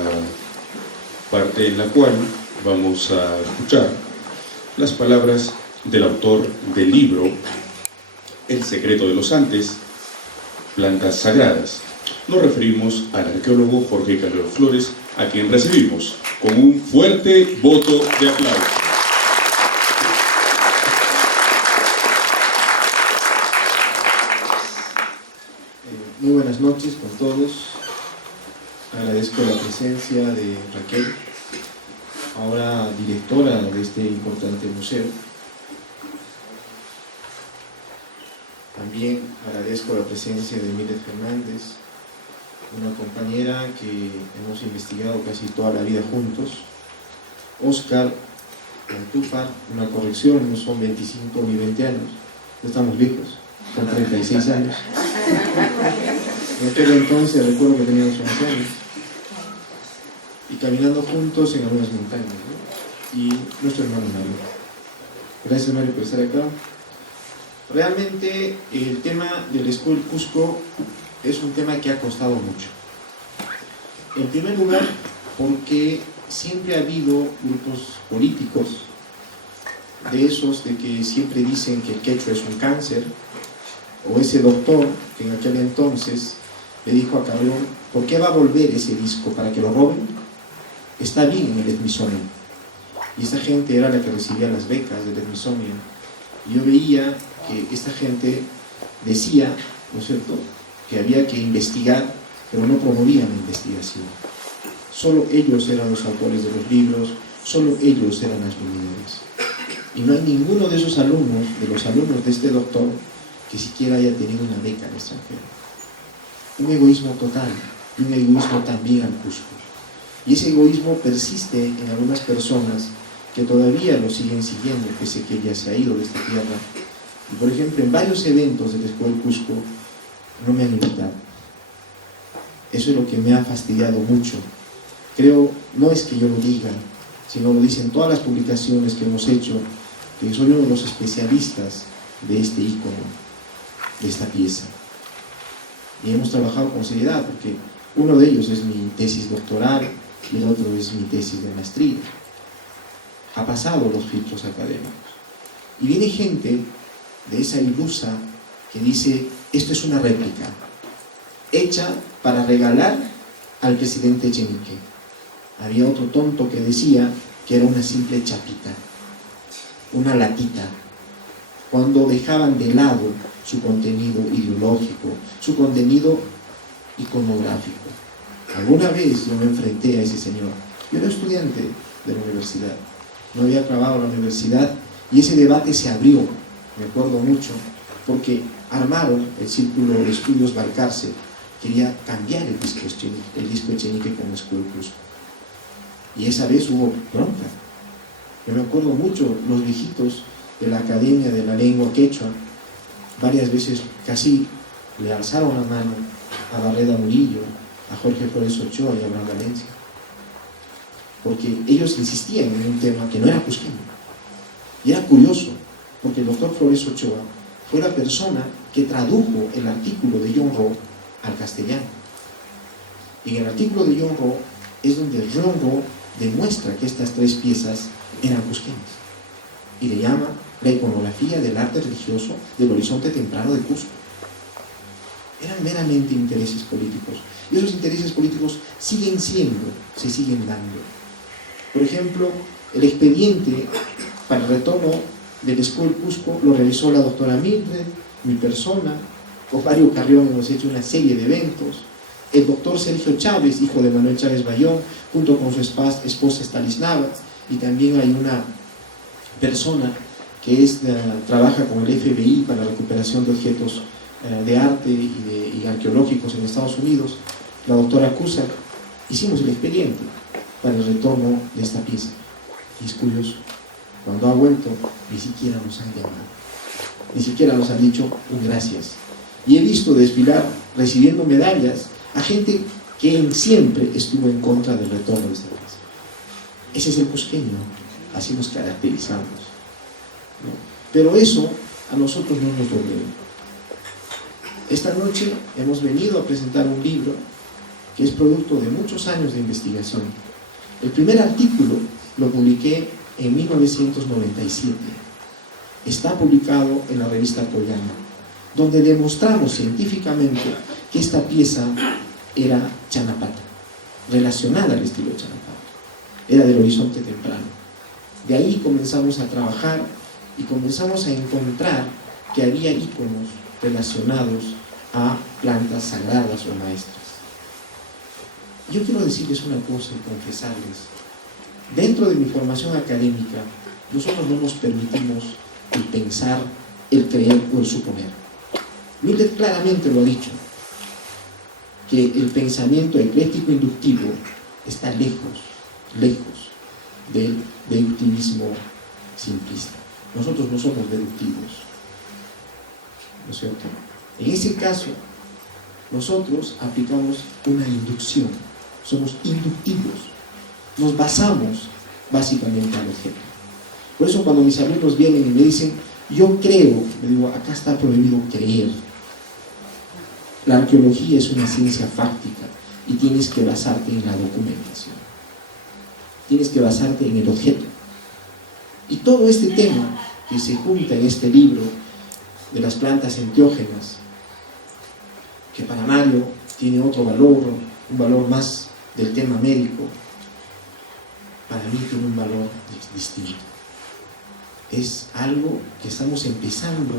parte en la cual vamos a escuchar las palabras del autor del libro El secreto de los Antes, plantas sagradas. Nos referimos al arqueólogo Jorge Calero Flores, a quien recibimos con un fuerte voto de aplauso. Muy buenas noches con todos. Agradezco la presencia de Raquel, ahora directora de este importante museo. También agradezco la presencia de Mildred Fernández, una compañera que hemos investigado casi toda la vida juntos. Oscar Antúfar, una corrección, no son 25 ni 20 años, no estamos viejos, son 36 años. En aquel entonces recuerdo que teníamos 11 años y caminando juntos en algunas montañas, ¿no? Y nuestro hermano Mario. Gracias, Mario, por estar acá. Realmente el tema del School Cusco es un tema que ha costado mucho. En primer lugar, porque siempre ha habido grupos políticos de esos de que siempre dicen que el quechua es un cáncer, o ese doctor que en aquel entonces le dijo a Cabrón: ¿por qué va a volver ese disco? ¿Para que lo roben? Está bien en el Smithsonian. Y esta gente era la que recibía las becas del Smithsonian. Y yo veía que esta gente decía, ¿no es cierto?, que había que investigar, pero no promovían la investigación. Solo ellos eran los autores de los libros, solo ellos eran las luminarias. Y no hay ninguno de esos alumnos, de los alumnos de este doctor, que siquiera haya tenido una beca en el extranjero. Un egoísmo total, y un egoísmo también al Cusco. Y ese egoísmo persiste en algunas personas que todavía lo siguen siguiendo, pese que ya se ha ido de esta tierra. Y por ejemplo, en varios eventos del School Cusco no me han invitado. Eso es lo que me ha fastidiado mucho. Creo, no es que yo lo diga, sino lo dicen todas las publicaciones que hemos hecho, que soy uno de los especialistas de este ícono, de esta pieza. Y hemos trabajado con seriedad, porque uno de ellos es mi tesis doctoral y el otro es mi tesis de maestría. Ha pasado los filtros académicos. Y viene gente de esa ilusa que dice: esto es una réplica, hecha para regalar al presidente Echenique. Había otro tonto que decía que era una simple chapita, una latita, cuando dejaban de lado su contenido ideológico, su contenido iconográfico. Alguna vez yo me enfrenté a ese señor. Yo era estudiante de la universidad, no había acabado la universidad, y ese debate se abrió, me acuerdo mucho, porque armaron el Círculo de Estudios Balcarce, quería cambiar el disco Echenique con School Cusco. Y esa vez hubo bronca. Yo me acuerdo mucho, los viejitos de la Academia de la Lengua Quechua, varias veces casi le alzaron la mano a Barreda Murillo, a Jorge Flores Ochoa y a Abraham Valencia, porque ellos insistían en un tema que no era cusqueño. Y era curioso, porque el doctor Flores Ochoa fue la persona que tradujo el artículo de John Rowe al castellano. Y en el artículo de John Rowe es donde John Rowe demuestra que estas tres piezas eran cusqueñas, y le llama la iconografía del arte religioso del horizonte temprano de Cusco. Eran meramente intereses políticos, y esos intereses políticos siguen siendo, se siguen dando. Por ejemplo, el expediente para el retorno del Escuel Cusco lo realizó la doctora Mildred, mi persona. Con Mario Carrión hemos hecho una serie de eventos. El doctor Sergio Chávez, hijo de Manuel Chávez Bayón, junto con su esposa Stanislava, y también hay una persona que trabaja con el FBI para la recuperación de objetos de arte y arqueológicos en Estados Unidos, la doctora Cusack. Hicimos el expediente para el retorno de esta pieza. Y es curioso, cuando ha vuelto, ni siquiera nos han llamado, ni siquiera nos han dicho un gracias. Y he visto desfilar, recibiendo medallas, a gente que siempre estuvo en contra del retorno de esta pieza. Ese es el cusqueño, así nos caracterizamos, ¿no? Pero eso a nosotros no nos duele. Esta noche hemos venido a presentar un libro que es producto de muchos años de investigación. El primer artículo lo publiqué en 1997. Está publicado en la revista Pollana, donde demostramos científicamente que esta pieza era chanapata, relacionada al estilo chanapata, era del horizonte temprano. De ahí comenzamos a trabajar y comenzamos a encontrar que había íconos relacionados a plantas sagradas o maestras. Yo quiero decirles una cosa y confesarles: dentro de mi formación académica, nosotros no nos permitimos el pensar, el creer o el suponer. Mildred claramente lo ha dicho, que el pensamiento ecléctico inductivo está lejos del deductivismo simplista. Nosotros no somos deductivos, ¿no es cierto? En ese caso, nosotros aplicamos una inducción, somos inductivos, nos basamos básicamente al objeto. Por eso cuando mis alumnos vienen y me dicen, yo creo, le digo, acá está prohibido creer. La arqueología es una ciencia fáctica y tienes que basarte en la documentación. Tienes que basarte en el objeto. Y todo este tema que se junta en este libro de las plantas enteógenas, que para Mario tiene otro valor, un valor más del tema médico, para mí tiene un valor distinto. Es algo que estamos empezando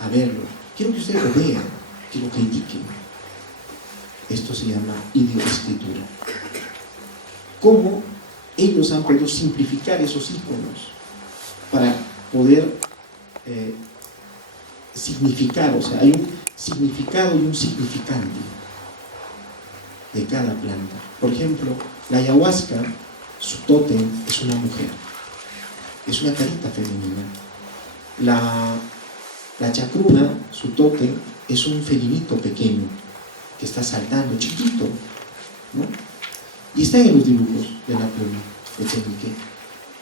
a verlo. Quiero que ustedes lo vean, que lo critiquen. Esto se llama ideoescritura. ¿Cómo ellos han podido simplificar esos íconos para poder significar? O sea, hay un significado y un significante de cada planta. Por ejemplo, la ayahuasca, su tótem es una mujer, es una carita femenina. La chacruna, su tótem, es un felinito pequeño que está saltando, chiquito, ¿no? Y está en los dibujos de la pluma de Chenique.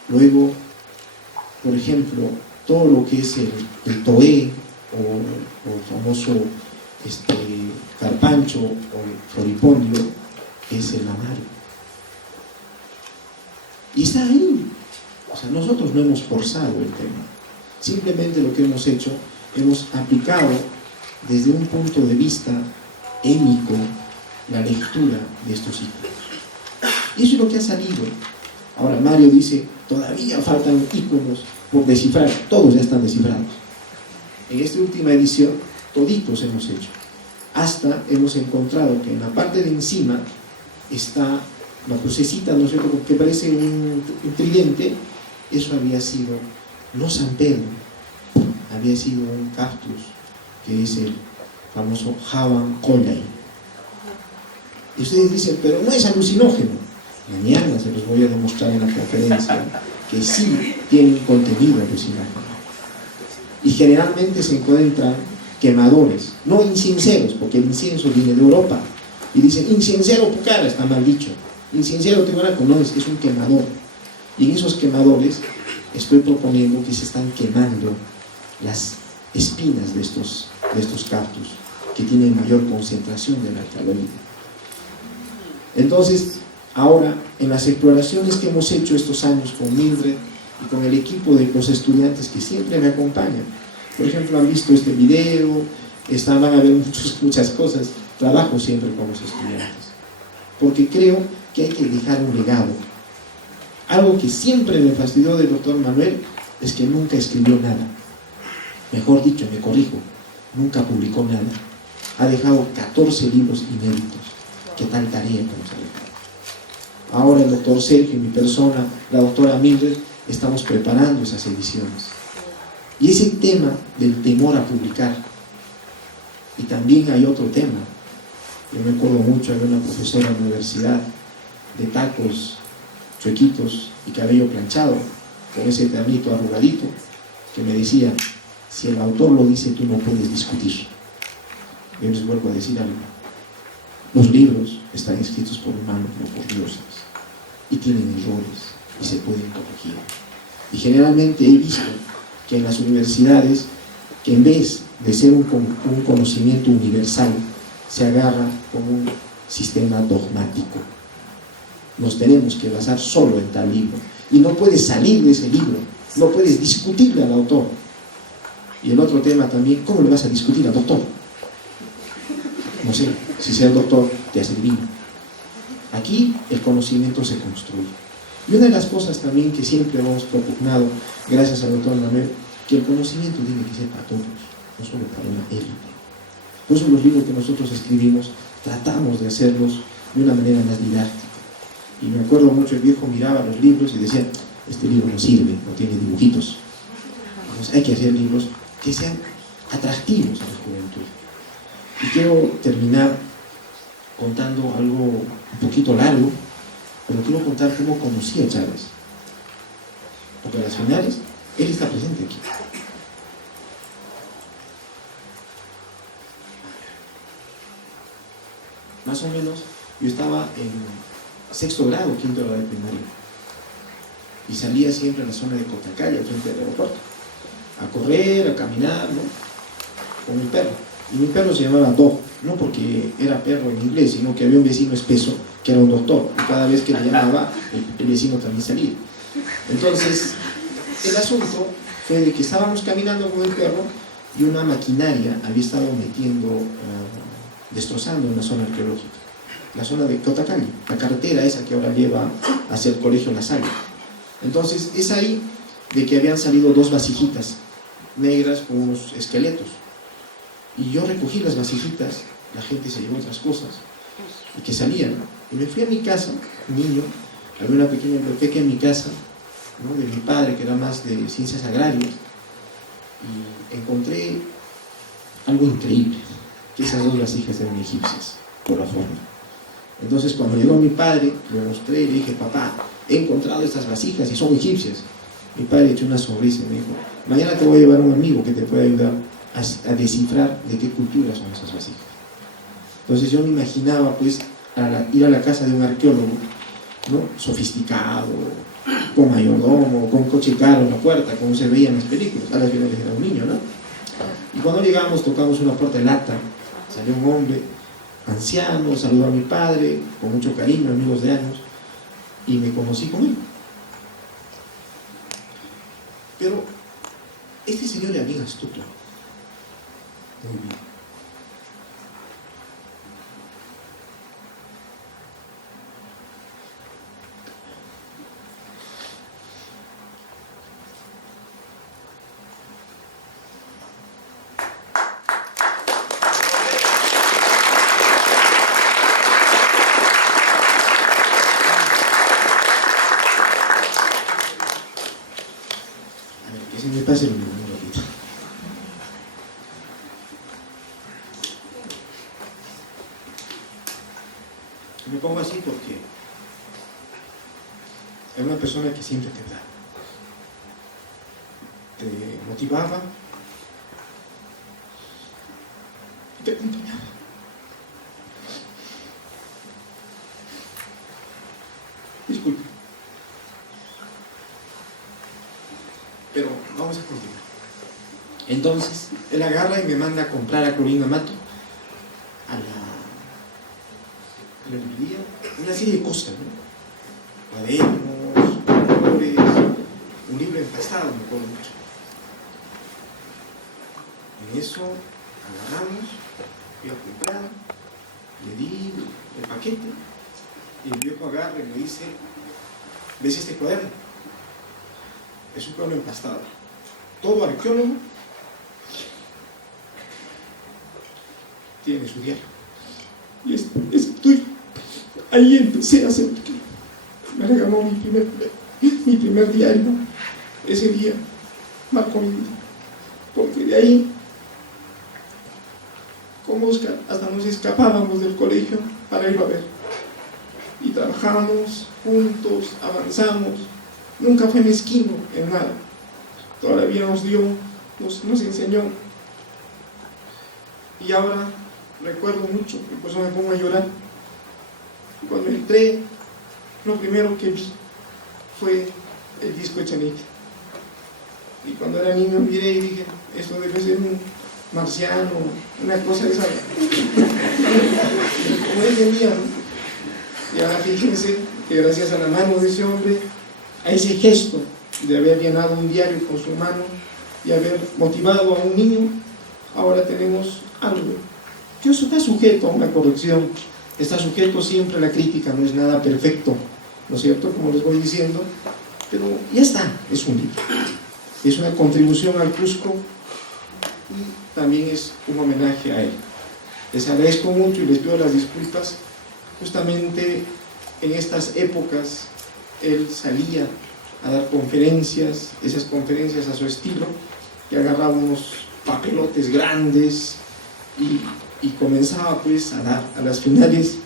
Luego, por ejemplo, todo lo que es el toé o el famoso carpancho o el floripondio es el amario. Y está ahí. O sea, nosotros no hemos forzado el tema. Simplemente lo que hemos hecho, hemos aplicado desde un punto de vista émico la lectura de estos íconos. Y eso es lo que ha salido. Ahora Mario dice, todavía faltan íconos por descifrar. Todos ya están descifrados. En esta última edición, toditos hemos hecho. Hasta hemos encontrado que en la parte de encima está la crucecita, ¿no es cierto?, que parece un tridente. Eso había sido, no San Pedro, había sido un cactus, que es el famoso Havan Collay. Y ustedes dicen, pero no es alucinógeno. Mañana se los voy a demostrar en la conferencia que sí tiene un contenido alucinógeno. Y generalmente se encuentran quemadores, no incienseros, porque el incienso viene de Europa. Y dicen, inciencero Pucara, está mal dicho. Inciencero Tiwanaku no, es un quemador. Y en esos quemadores estoy proponiendo que se están quemando las espinas de estos cactus que tienen mayor concentración de la alcaloide. Entonces, ahora, en las exploraciones que hemos hecho estos años con Mildred y con el equipo de los estudiantes que siempre me acompañan, por ejemplo, han visto este video, van a ver muchas cosas, trabajo siempre con los estudiantes, porque creo que hay que dejar un legado. Algo que siempre me fastidió del doctor Manuel es que nunca escribió nada. Mejor dicho, me corrijo, nunca publicó nada. Ha dejado 14 libros inéditos. ¿Qué tal tarea que nos ha dejado? Ahora el doctor Sergio y mi persona, la doctora Mildred, estamos preparando esas ediciones. Y ese tema del temor a publicar. Y también hay otro tema. Yo me acuerdo mucho de una profesora en la universidad de tacos chuequitos y cabello planchado, con ese ternito arrugadito, que me decía: si el autor lo dice, tú no puedes discutir. Yo les vuelvo a decir algo: los libros están escritos por humanos, no por dioses, y tienen errores y se pueden corregir. Y generalmente he visto que en las universidades, que en vez de ser un conocimiento universal, se agarra con un sistema dogmático. Nos tenemos que basar solo en tal libro, y no puedes salir de ese libro, no puedes discutirle al autor. Y el otro tema también: ¿cómo le vas a discutir al doctor? No sé, si sea el doctor, te hace divino. Aquí el conocimiento se construye. Y una de las cosas también que siempre hemos propugnado, gracias al doctor Manuel, que el conocimiento tiene que ser para todos, no solo para una élite. Por eso los libros que nosotros escribimos tratamos de hacerlos de una manera más didáctica. Y me acuerdo mucho, el viejo miraba los libros y decía: este libro no sirve, no tiene dibujitos. Entonces hay que hacer libros que sean atractivos a la juventud. Y quiero terminar contando algo un poquito largo, pero quiero contar cómo conocí a Chávez. Porque a las finales, él está presente aquí. Más o menos, yo estaba en sexto grado, quinto grado de primaria, y salía siempre a la zona de Cotacaya, frente al aeropuerto, a correr, a caminar, ¿no?, con mi perro. Y mi perro se llamaba Dog, no porque era perro en inglés, sino que había un vecino espeso que era un doctor, y cada vez que le llamaba, el vecino también salía. Entonces, el asunto fue de que estábamos caminando con el perro y una maquinaria había estado destrozando una zona arqueológica, la zona de Cotacali, la carretera esa que ahora lleva hacia el colegio La Salle. Entonces es ahí de que habían salido dos vasijitas negras con unos esqueletos, y yo recogí las vasijitas, la gente se llevó otras cosas y que salían, y me fui a mi casa, niño, había una pequeña biblioteca en mi casa, ¿no?, de mi padre, que era más de ciencias agrarias, y encontré algo increíble, que esas dos vasijas eran egipcias por la forma. Entonces cuando llegó mi padre, le mostré y le dije: papá, he encontrado estas vasijas y son egipcias. Mi padre echó una sonrisa y me dijo: mañana te voy a llevar a un amigo que te puede ayudar a descifrar de qué cultura son esas vasijas. Entonces yo me imaginaba pues ir a la casa de un arqueólogo, ¿no?, sofisticado, con mayordomo, con coche caro en la puerta, como se veía en las películas. A las finales era un niño, ¿no? Y cuando llegamos, tocamos una puerta de lata, salió un hombre anciano, saludó a mi padre con mucho cariño, amigos de años, y me conocí con él. Pero este señor era bien astuto, muy bien. Que se me pase lo mismo un ratito. Me pongo así porque era una persona que siempre te motivaba y te acompañaba. Disculpe, pero vamos a continuar. Entonces él agarra y me manda a comprar a Corina Mato a la librería una serie de cosas, ¿no?, cuadernos, colores, un libro empastado, me acuerdo mucho. En eso agarramos, fui a comprar, le di el paquete y el viejo agarra y me dice: ¿Ves este cuaderno? Es un cuaderno empastado. Todo arqueólogo tiene su diario. Y estoy ahí, empecé a hacer, me regaló mi primer diario. Ese día marcó mi vida, porque de ahí con Oscar hasta nos escapábamos del colegio para ir a ver, y trabajábamos juntos, avanzamos, nunca fue mezquino en nada, todavía nos dio, nos enseñó. Y ahora recuerdo mucho, y por eso me pongo a llorar. Cuando entré, lo primero que vi fue el disco Echenique. Y cuando era niño miré y dije, esto debe ser un marciano, una cosa de esa, como él vendía, ¿no? Y ahora fíjense que gracias a la mano de ese hombre, a ese gesto de haber llenado un diario con su mano y haber motivado a un niño, ahora tenemos algo que eso está sujeto a una corrección, está sujeto siempre a la crítica, no es nada perfecto, ¿no es cierto? Como les voy diciendo, pero ya está, es un libro, es una contribución al Cusco y también es un homenaje a él. Les agradezco mucho y les pido las disculpas. Justamente en estas épocas él salía a dar conferencias, esas conferencias a su estilo, y agarraba unos papelotes grandes y comenzaba pues a dar. A las finales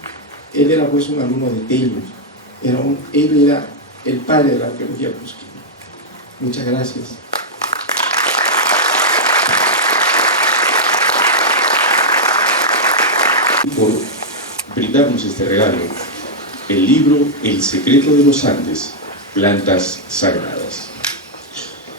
él era pues un alumno de Taylor, él era el padre de la arqueología cusqueña. Muchas gracias. Por brindarnos este regalo, el libro El secreto de los Andes, plantas sagradas.